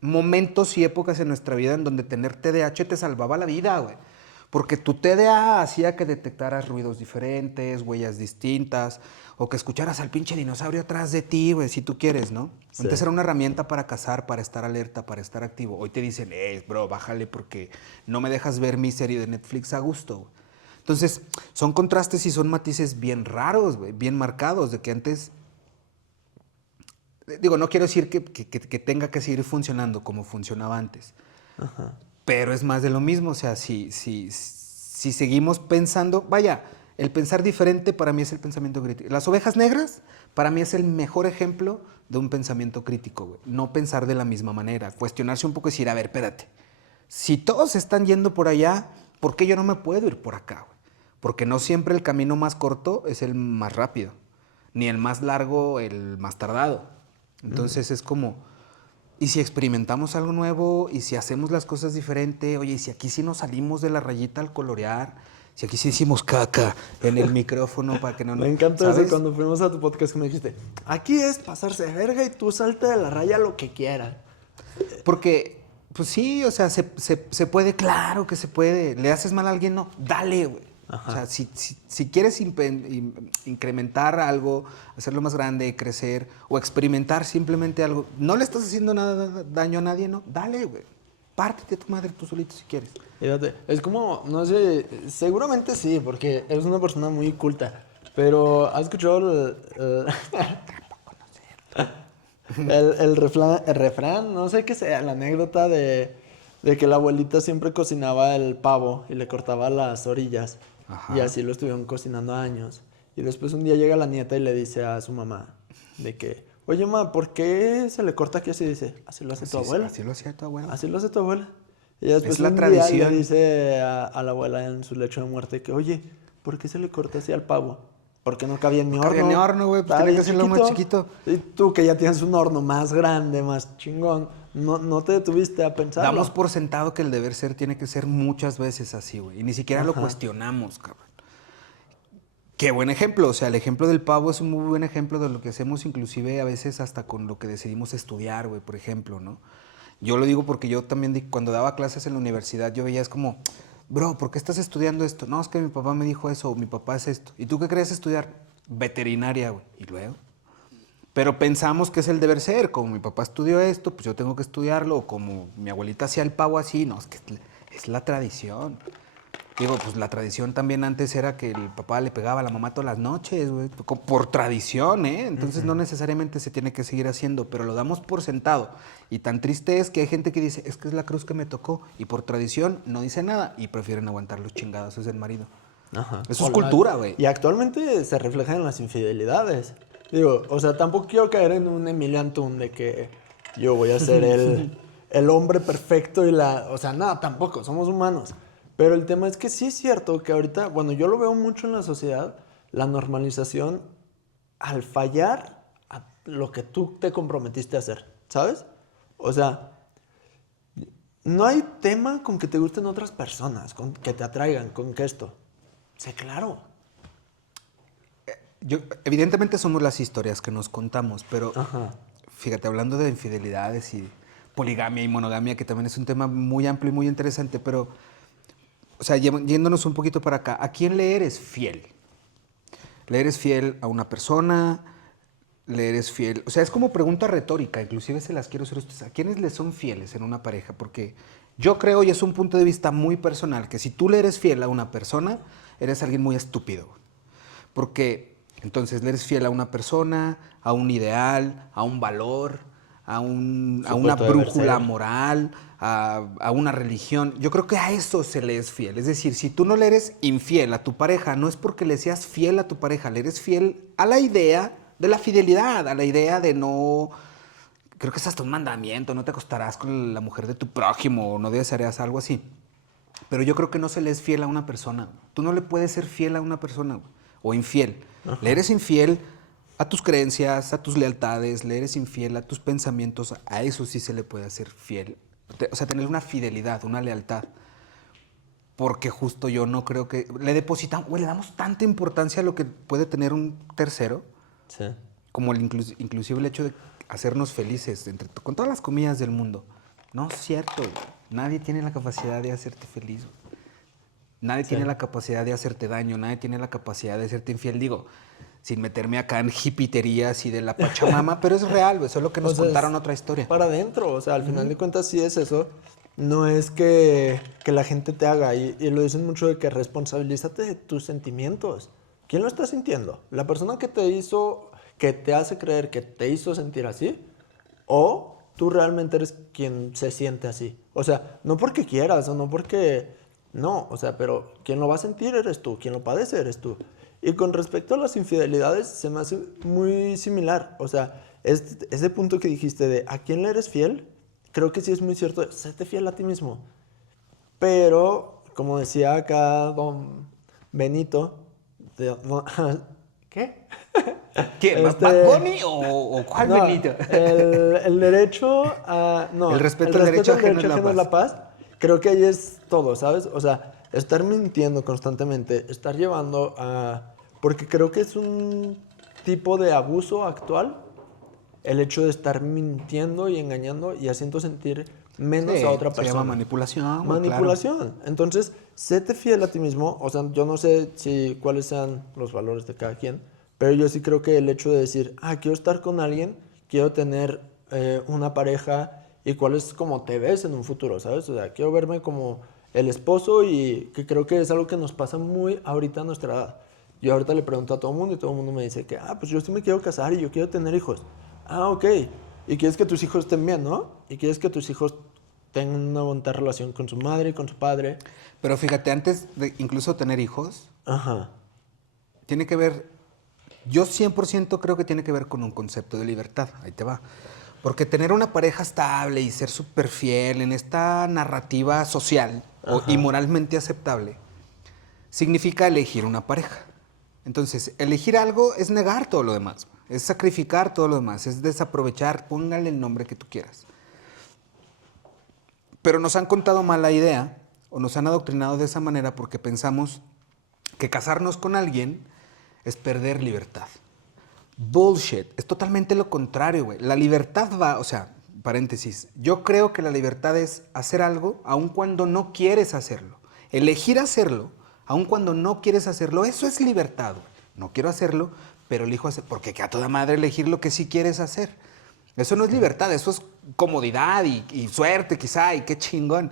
momentos y épocas en nuestra vida en donde tener TDAH te salvaba la vida, güey. Porque tu TDA hacía que detectaras ruidos diferentes, huellas distintas, o que escucharas al pinche dinosaurio atrás de ti, güey, si tú quieres, ¿no? Sí. Antes era una herramienta para cazar, para estar alerta, para estar activo. Hoy te dicen, bro, bájale porque no me dejas ver mi serie de Netflix a gusto, güey. Entonces, son contrastes y son matices bien raros, güey, bien marcados, de que antes... Digo, no quiero decir que tenga que seguir funcionando como funcionaba antes. Ajá. Pero es más de lo mismo, o sea, si seguimos pensando, vaya, el pensar diferente para mí es el pensamiento crítico. Las ovejas negras para mí es el mejor ejemplo de un pensamiento crítico, güey. No pensar de la misma manera, cuestionarse un poco y decir, a ver, espérate, si todos están yendo por allá, ¿por qué yo no me puedo ir por acá, güey? Porque no siempre el camino más corto es el más rápido, ni el más largo el más tardado. Entonces es como... Y si experimentamos algo nuevo, y si hacemos las cosas diferente, oye, y si aquí sí nos salimos de la rayita al colorear, si aquí sí hicimos caca en el micrófono para que no... Me encanta eso cuando fuimos a tu podcast que me dijiste, aquí es pasarse de verga y tú salte de la raya lo que quieras. Porque, pues sí, o sea, se puede, claro que se puede. ¿Le haces mal a alguien? No, dale, güey. Ajá. O sea, si quieres incrementar algo, hacerlo más grande, crecer o experimentar simplemente algo, no le estás haciendo nada daño a nadie, ¿no? Dale, güey. Pártete a tu madre tú solito si quieres. Fíjate, es como, no sé, seguramente sí, porque eres una persona muy culta, pero ¿has escuchado el refrán? No sé qué sea, la anécdota de que la abuelita siempre cocinaba el pavo y le cortaba las orillas. Ajá. Y así lo estuvieron cocinando años. Y después un día llega la nieta y le dice a su mamá de que, oye, ma, ¿por qué se le corta aquí así? Dice, así lo hace tu abuela. Así lo hacía tu abuela. Así lo hace tu abuela. Y después es la un tradición. día le dice a la abuela en su lecho de muerte que, oye, ¿por qué se le corta así al pavo? Porque no cabía en mi horno. No cabía en mi horno, güey, pues tenía que hacerlo más chiquito. Y tú que ya tienes un horno más grande, más chingón, no te detuviste a pensar. Damos por sentado que el deber ser tiene que ser muchas veces así, güey. Y ni siquiera lo cuestionamos, cabrón. Qué buen ejemplo, o sea, el ejemplo del pavo es un muy buen ejemplo de lo que hacemos inclusive a veces hasta con lo que decidimos estudiar, güey, por ejemplo, ¿no? Yo lo digo porque yo también cuando daba clases en la universidad yo veía es como, bro, ¿por qué estás estudiando esto? No, es que mi papá me dijo eso, o mi papá es esto. ¿Y tú qué querías estudiar? Veterinaria, güey. ¿Y luego? Pero pensamos que es el deber ser, como mi papá estudió esto, pues yo tengo que estudiarlo, o como mi abuelita hacía el pavo así, no, es que es la tradición. Digo, pues la tradición también antes era que el papá le pegaba a la mamá todas las noches, güey, por tradición, ¿eh? Entonces no necesariamente se tiene que seguir haciendo, pero lo damos por sentado. Y tan triste es que hay gente que dice, es que es la cruz que me tocó, y por tradición no dice nada, y prefieren aguantar los chingadazos del marido. Ajá. Eso es cultura, güey. Y actualmente se refleja en las infidelidades. Digo, o sea, tampoco quiero caer en un Emilio Antún de que yo voy a ser el hombre perfecto y o sea, no, tampoco, somos humanos. Pero el tema es que sí es cierto que ahorita, bueno, yo lo veo mucho en la sociedad, la normalización al fallar a lo que tú te comprometiste a hacer, ¿sabes? O sea, No hay tema con que te gusten otras personas, con que te atraigan, con que esto. Sé claro. Evidentemente somos las historias que nos contamos, pero Ajá. fíjate, hablando de infidelidades y poligamia y monogamia, que también es un tema muy amplio y muy interesante, pero, o sea, yéndonos un poquito para acá, ¿a quién le eres fiel? ¿Le eres fiel a una persona? ¿Le eres fiel? O sea, es como pregunta retórica, inclusive se las quiero hacer a ustedes. ¿A quiénes le son fieles en una pareja? Porque yo creo, y es un punto de vista muy personal, que si tú le eres fiel a una persona, eres alguien muy estúpido. Porque entonces le eres fiel a una persona, a un ideal, a un valor, a Su una puesto deber brújula ser. moral, a una religión. Yo creo que a eso se le es fiel. Es decir, si tú no le eres infiel a tu pareja, no es porque le seas fiel a tu pareja, le eres fiel a la idea de la fidelidad, a la idea de no... Creo que es hasta un mandamiento, no te acostarás con la mujer de tu prójimo, o no desearías algo así. Pero yo creo que no se le es fiel a una persona. Tú no le puedes ser fiel a una persona, güey, o infiel. Le Ajá. eres infiel a tus creencias, a tus lealtades, le eres infiel a tus pensamientos. A eso sí se le puede hacer fiel. O sea, tener una fidelidad, una lealtad. Porque justo yo no creo que... Le depositamos, güey, le damos tanta importancia a lo que puede tener un tercero, Sí. como inclusive el hecho de hacernos felices, con todas las comillas del mundo. No es cierto, güey. Nadie tiene la capacidad de hacerte feliz, güey. Nadie Sí. tiene la capacidad de hacerte daño, nadie tiene la capacidad de hacerte infiel. Digo, sin meterme acá en hipiterías y de la Pachamama, pero es real, güey. Solo que O nos sea, contaron es otra historia. para adentro. O sea, al final de cuentas sí es eso. No es que la gente te haga. Y lo dicen mucho de que responsabilízate de tus sentimientos. ¿Quién lo está sintiendo? ¿La persona que te hizo, que te hace creer que te hizo sentir así? ¿O tú realmente eres quien se siente así? O sea, no porque quieras o no porque... No, o sea, pero quien lo va a sentir eres tú, quien lo padece eres tú. Y con respecto a las infidelidades, se me hace muy similar. O sea, ese punto que dijiste de a quién le eres fiel, creo que sí es muy cierto. Séte fiel a ti mismo. Pero, como decía acá don Benito, ¿qué? ¿Quién? ¿Bad Este, Bunny o cuál no, Benito? el derecho a, El no, el respeto al derecho respeto al ajeno es derecho la ajeno es paz. la paz, creo que ahí es todo, ¿sabes? O sea, estar mintiendo constantemente, estar llevando a, porque creo que es un tipo de abuso actual el hecho de estar mintiendo y engañando y haciendo sentir menos a Sí, otra se llama persona. manipulación, güey, claro. Manipulación. Entonces, séte fiel a ti mismo. O sea, yo no sé si cuáles sean los valores de cada quien, pero yo sí creo que el hecho de decir, ah, quiero estar con alguien, quiero tener una pareja y cuál es como te ves en un futuro, ¿sabes? O sea, quiero verme como el esposo y que creo que es algo que nos pasa muy ahorita a nuestra edad. Yo ahorita le pregunto a todo el mundo y todo el mundo me dice que, ah, pues yo sí me quiero casar y yo quiero tener hijos. Ah, ok. Y quieres que tus hijos estén bien, ¿no? Y quieres que tus hijos tengan una bonita relación con su madre y con su padre. Pero fíjate, antes de incluso tener hijos, Ajá. tiene que ver, yo 100% creo que tiene que ver con un concepto de libertad. Ahí te va. Porque tener una pareja estable y ser súper fiel en esta narrativa social y Ajá. moralmente aceptable significa elegir una pareja. Entonces, elegir algo es negar todo lo demás, es sacrificar todo lo demás, es desaprovechar, póngale el nombre que tú quieras. Pero nos han contado mal la idea o nos han adoctrinado de esa manera porque pensamos que casarnos con alguien es perder libertad. Bullshit, es totalmente lo contrario, güey. La libertad va, o sea, paréntesis, yo creo que la libertad es hacer algo aun cuando no quieres hacerlo. Elegir hacerlo aun cuando no quieres hacerlo, eso es libertad, güey. No quiero hacerlo, pero elijo hacer, porque que a toda madre elegir lo que sí quieres hacer. Eso no es libertad, eso es comodidad y suerte quizá, y qué chingón.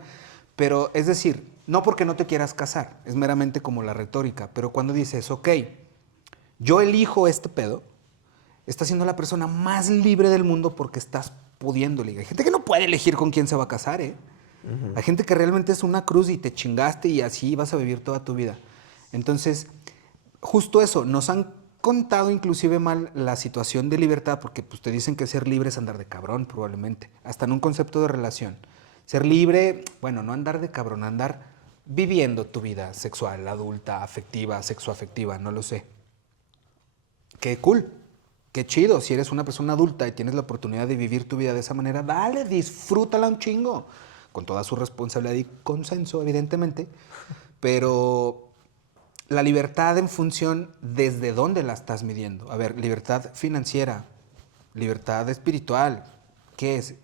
Pero es decir, no porque no te quieras casar, es meramente como la retórica, pero cuando dices, ok, yo elijo este pedo, estás siendo la persona más libre del mundo porque estás pudiendo elegir. Hay gente que no puede elegir con quién se va a casar, ¿eh? Hay gente que realmente es una cruz y te chingaste y así vas a vivir toda tu vida. Entonces, justo eso, nos han contado inclusive mal la situación de libertad porque pues, te dicen que ser libre es andar de cabrón probablemente, hasta en un concepto de relación. Ser libre, bueno, no andar de cabrón, andar viviendo tu vida sexual, adulta, afectiva, sexoafectiva, no lo sé. Qué cool, qué chido. Si eres una persona adulta y tienes la oportunidad de vivir tu vida de esa manera, dale, disfrútala un chingo. con toda su responsabilidad y consenso, evidentemente, pero la libertad en función desde dónde la estás midiendo. A ver, libertad financiera, libertad espiritual, ¿qué es?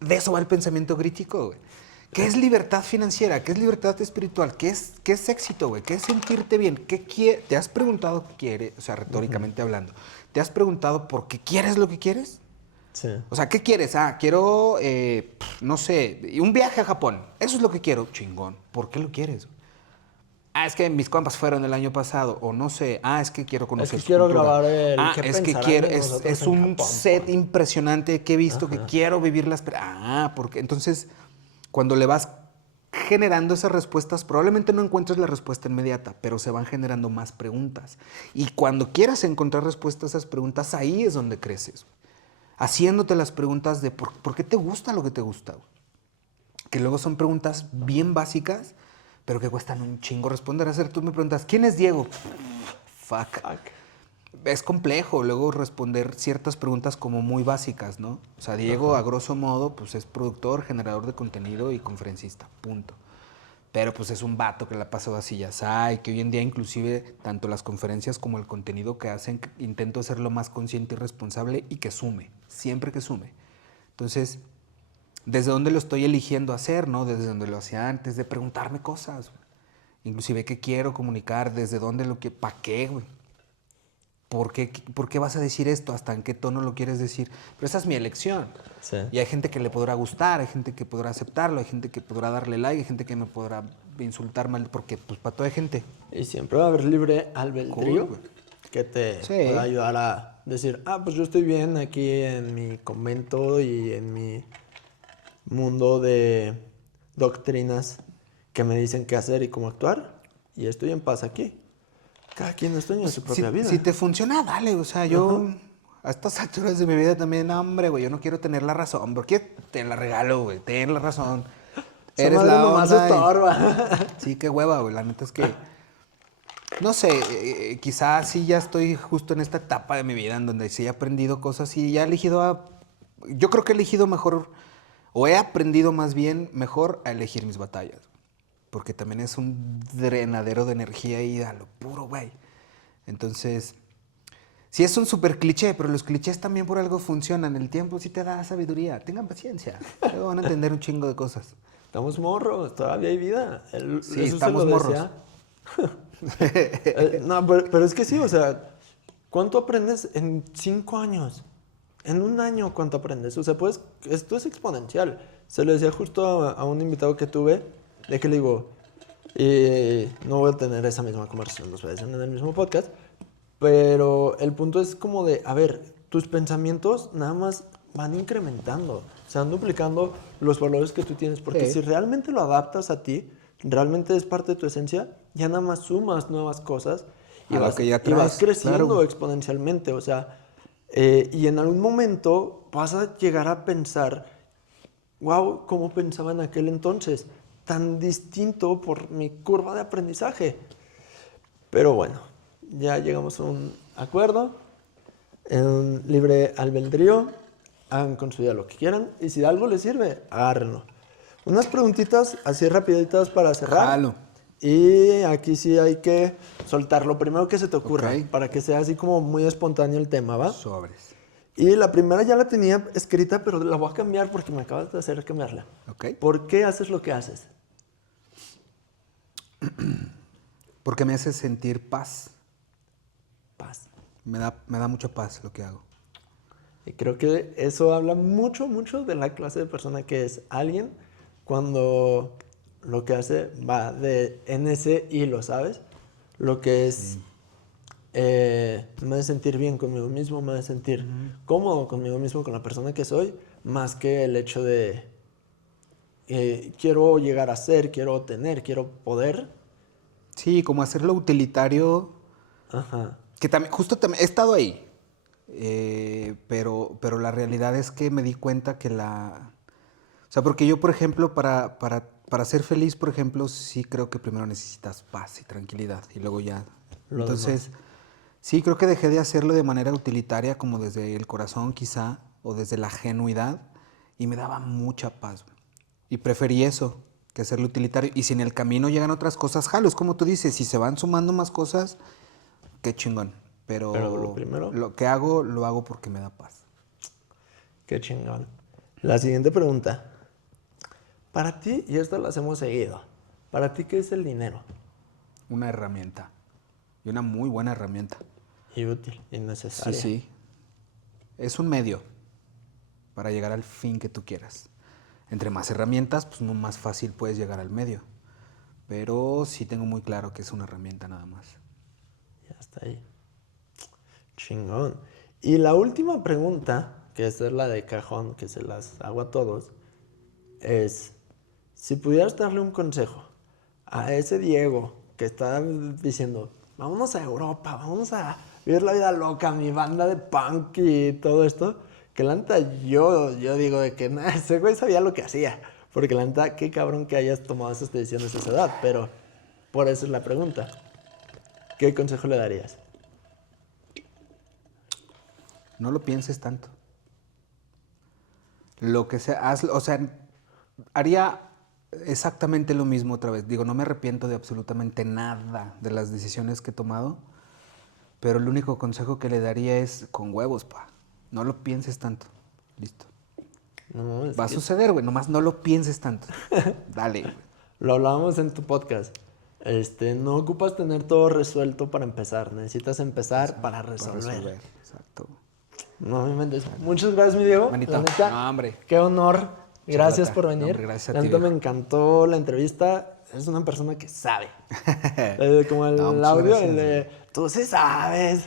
De eso va el pensamiento crítico, güey. ¿Qué es libertad financiera? ¿Qué es libertad espiritual? ¿Qué es éxito, güey? ¿Qué es sentirte bien? ¿Te has preguntado qué quieres? O sea, retóricamente hablando. ¿Te has preguntado por qué quieres lo que quieres? Sí. O sea, ¿qué quieres? Quiero, no sé, un viaje a Japón. Eso es lo que quiero. Chingón. ¿Por qué lo quieres? Es que mis compas fueron el año pasado. O no sé. Es que quiero conocer Es que su quiero cultura. grabar el qué Es que pensarán quiero, de nosotros es en un Japón, set pues. impresionante que he visto que quiero vivir las... porque entonces, cuando le vas generando esas respuestas, probablemente no encuentres la respuesta inmediata, pero se van generando más preguntas. Y cuando quieras encontrar respuestas a esas preguntas, ahí es donde creces. Haciéndote las preguntas de por qué te gusta lo que te gusta. Que luego son preguntas bien básicas, pero que cuestan un chingo responder. Tú me preguntas, ¿quién es Diego? Fuck. Es complejo luego responder ciertas preguntas como muy básicas, ¿no? O sea, Diego, a grosso modo, pues es productor, generador de contenido y conferencista, punto. Pero pues es un vato que la ha pasado así, ya sabe, que hoy en día inclusive tanto las conferencias como el contenido que hacen, intento hacerlo más consciente y responsable y que sume, siempre que sume. Entonces, ¿desde dónde lo estoy eligiendo hacer, no? Desde donde lo hacía antes, de preguntarme cosas. Inclusive qué quiero comunicar, desde dónde lo quiero, ¿para qué, güey? ¿Por qué vas a decir esto? ¿Hasta en qué tono lo quieres decir? Pero esa es mi elección. Sí. Y hay gente que le podrá gustar, hay gente que podrá aceptarlo, hay gente que podrá darle like, hay gente que me podrá insultar mal, porque pues para toda gente. Y siempre va a haber libre albedrío Cool, que te sí. pueda ayudar a decir, pues yo estoy bien aquí en mi convento y en mi mundo de doctrinas que me dicen qué hacer y cómo actuar. Y estoy en paz aquí. Cada quien es dueño de su propia vida. Si te funciona, dale. O sea, yo a estas alturas de mi vida también, hombre, güey, yo no quiero tener la razón. ¿Por qué te la regalo, güey? Ten la razón. Esa Eres madre la nomás onda. estorba. Sí, qué hueva, güey. La neta es que, no sé, quizás sí ya estoy justo en esta etapa de mi vida en donde sí he aprendido cosas y ya he elegido yo creo que he elegido mejor, o he aprendido más bien mejor a elegir mis batallas. Porque también es un drenadero de energía y a lo puro, güey. Entonces, sí es un súper cliché, pero los clichés también por algo funcionan. El tiempo sí te da sabiduría. Tengan paciencia. Luego van a entender un chingo de cosas. Estamos morros, todavía hay vida. Sí, Eso estamos se lo morros. decía. No, pero es que sí, o sea, ¿cuánto aprendes en 5 años? En un año, ¿cuánto aprendes? O sea, pues, esto es exponencial. Se lo decía justo a un invitado que tuve, de que le digo, no voy a tener esa misma conversación dos veces en el mismo podcast, pero el punto es como de, a ver, tus pensamientos nada más van incrementando, se van duplicando los valores que tú tienes, porque Sí. si realmente lo adaptas a ti, realmente es parte de tu esencia, ya nada más sumas nuevas cosas y A lo vas, que ya y vas traes, creciendo claro. exponencialmente, o sea, y en algún momento vas a llegar a pensar, wow, ¿cómo pensaba en aquel entonces? Tan distinto por mi curva de aprendizaje. Pero bueno, ya llegamos a un acuerdo, en libre albedrío, hagan con su vida lo que quieran y si de algo les sirve, agárrenlo. Unas preguntitas así rapiditas para cerrar. Jalo. Y aquí sí hay que soltar lo primero que se te ocurra, Ok. para que sea así como muy espontáneo el tema, ¿va? Sobres. Y la primera ya la tenía escrita, pero la voy a cambiar porque me acabas de hacer cambiarla. Ok. ¿Por qué haces lo que haces? Porque me hace sentir paz. Paz. Me da mucha paz lo que hago. Y creo que eso habla mucho, mucho de la clase de persona que es alguien cuando lo que hace va en ese hilo, ¿sabes? Lo que es, me hace sentir bien conmigo mismo, me hace sentir cómodo conmigo mismo, con la persona que soy, más que el hecho de quiero llegar a ser, quiero tener, quiero poder. Sí, como hacerlo utilitario. Ajá. Que también, justo también, he estado ahí. Pero la realidad es que me di cuenta que o sea, porque yo, por ejemplo, para ser feliz, por ejemplo, sí creo que primero necesitas paz y tranquilidad y luego ya. Lo Entonces, demás. sí creo que dejé de hacerlo de manera utilitaria, como desde el corazón quizá, o desde la genuidad, y me daba mucha paz. Y preferí eso que hacerlo utilitario. Y si en el camino llegan otras cosas, jalo. Es como tú dices, si se van sumando más cosas, qué chingón. Pero lo primero, lo que hago, lo hago porque me da paz. qué chingón. La siguiente pregunta. Para ti, y esto lo hacemos seguido, ¿para ti qué es el dinero? Una herramienta. Y una muy buena herramienta. Y útil, y necesaria. Sí. Es un medio para llegar al fin que tú quieras. Entre más herramientas, pues más fácil puedes llegar al medio. Pero sí tengo muy claro que es una herramienta nada más. Ya está ahí. Chingón. Y la última pregunta, que esta es la de cajón, que se las hago a todos, es, si pudieras darle un consejo a ese Diego que está diciendo, vámonos a Europa, vamos a vivir la vida loca, mi banda de punk y todo esto, que la neta yo digo de que nah, ese güey sabía lo que hacía, porque la neta, qué cabrón que hayas tomado esas decisiones a esa edad, pero por eso es la pregunta. ¿Qué consejo le darías? No lo pienses tanto. Lo que sea, hazlo, o sea, haría exactamente lo mismo otra vez. Digo, no me arrepiento de absolutamente nada de las decisiones que he tomado, pero el único consejo que le daría es con huevos, pa. No lo pienses tanto. Listo. No, Va a suceder, güey, nomás no lo pienses tanto. Dale, güey. Lo hablábamos en tu podcast. No ocupas tener todo resuelto para empezar. Necesitas empezar para resolver. Exacto. No me mentes. Muchas gracias, mi Diego. Manito, La neta, no, hombre. qué honor. Gracias Charlata. por No, venir. hombre, gracias a La ti, neta me viejo. encantó la entrevista. Es una persona que sabe. Como el No, muchas audio, gracias, el de tú sí sabes.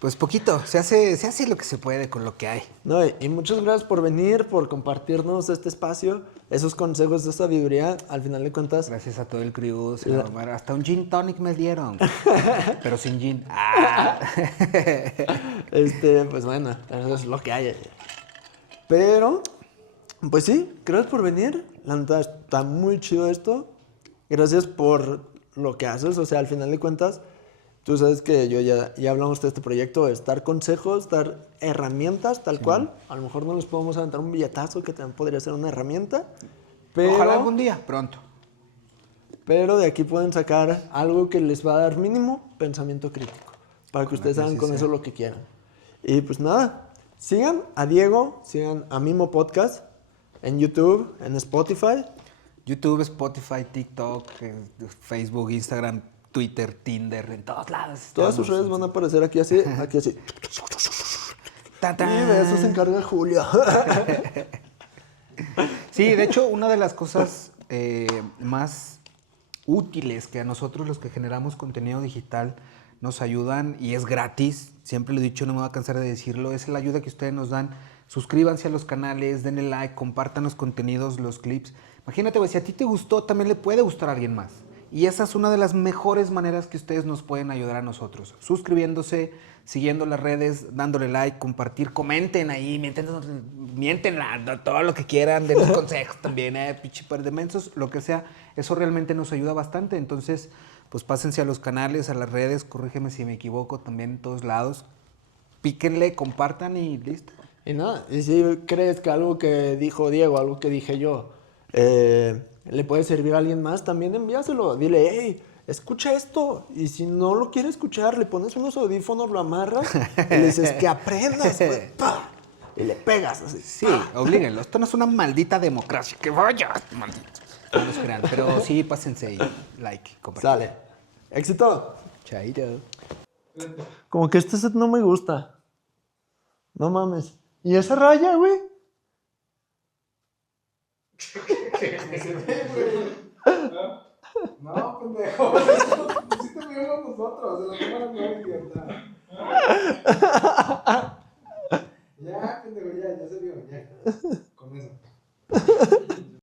Pues poquito, se hace lo que se puede con lo que hay. No, y muchas gracias por venir, por compartirnos este espacio, esos consejos de sabiduría. Al final de cuentas, Gracias a todo el crew, se la mamaron. Hasta un gin tonic me dieron, pero sin gin. Ah. pues bueno, eso es lo que hay. Pero, pues sí, gracias por venir. La neta está muy chido esto. Gracias por lo que haces. O sea, al final de cuentas, tú sabes que yo ya hablamos de este proyecto, es dar consejos, dar herramientas tal cual. A lo mejor no les podemos aventar un billetazo que también podría ser una herramienta. Pero, Ojalá algún día, pronto. pero de aquí pueden sacar algo que les va a dar mínimo pensamiento crítico. Para que ustedes hagan con eso lo que quieran. Y pues nada, sigan a Diego, sigan a Mimo Podcast en YouTube, en Spotify. YouTube, Spotify, TikTok, Facebook, Instagram, Twitter, Tinder, en todos lados. Todas sus redes van a aparecer aquí así, aquí así. ¡Tatán! Y de eso se encarga Julio. Sí, de hecho, una de las cosas más útiles que a nosotros los que generamos contenido digital nos ayudan y es gratis, siempre lo he dicho, no me voy a cansar de decirlo, es la ayuda que ustedes nos dan. Suscríbanse a los canales, denle like, compartan los contenidos, los clips. Imagínate, güey, si a ti te gustó, también le puede gustar a alguien más. Y esa es una de las mejores maneras que ustedes nos pueden ayudar a nosotros. Suscribiéndose, siguiendo las redes, dándole like, compartir, comenten ahí, mienten todo lo que quieran, denos consejos también, pinche par de mensos, lo que sea. Eso realmente nos ayuda bastante. Entonces, pues pásense a los canales, a las redes, corrígeme si me equivoco, también en todos lados. Píquenle, compartan y listo. Y nada, y si crees que algo que dijo Diego, algo que dije yo, le puede servir a alguien más, también envíaselo. Dile, hey, escucha esto. Y si no lo quiere escuchar, le pones unos audífonos, lo amarras y le dices que aprendas, güey. ¡Pah! Y le pegas así. Sí, oblíguenlo. Esto no es una maldita democracia. Que vaya, maldito. No nos crean, pero sí, pásense y like, compartan. Sale. Éxito. Chaito. Como que este set no me gusta. No mames. ¿Y esa raya, güey? No, pendejo. Sí te vimos nosotros, de la cámara no hay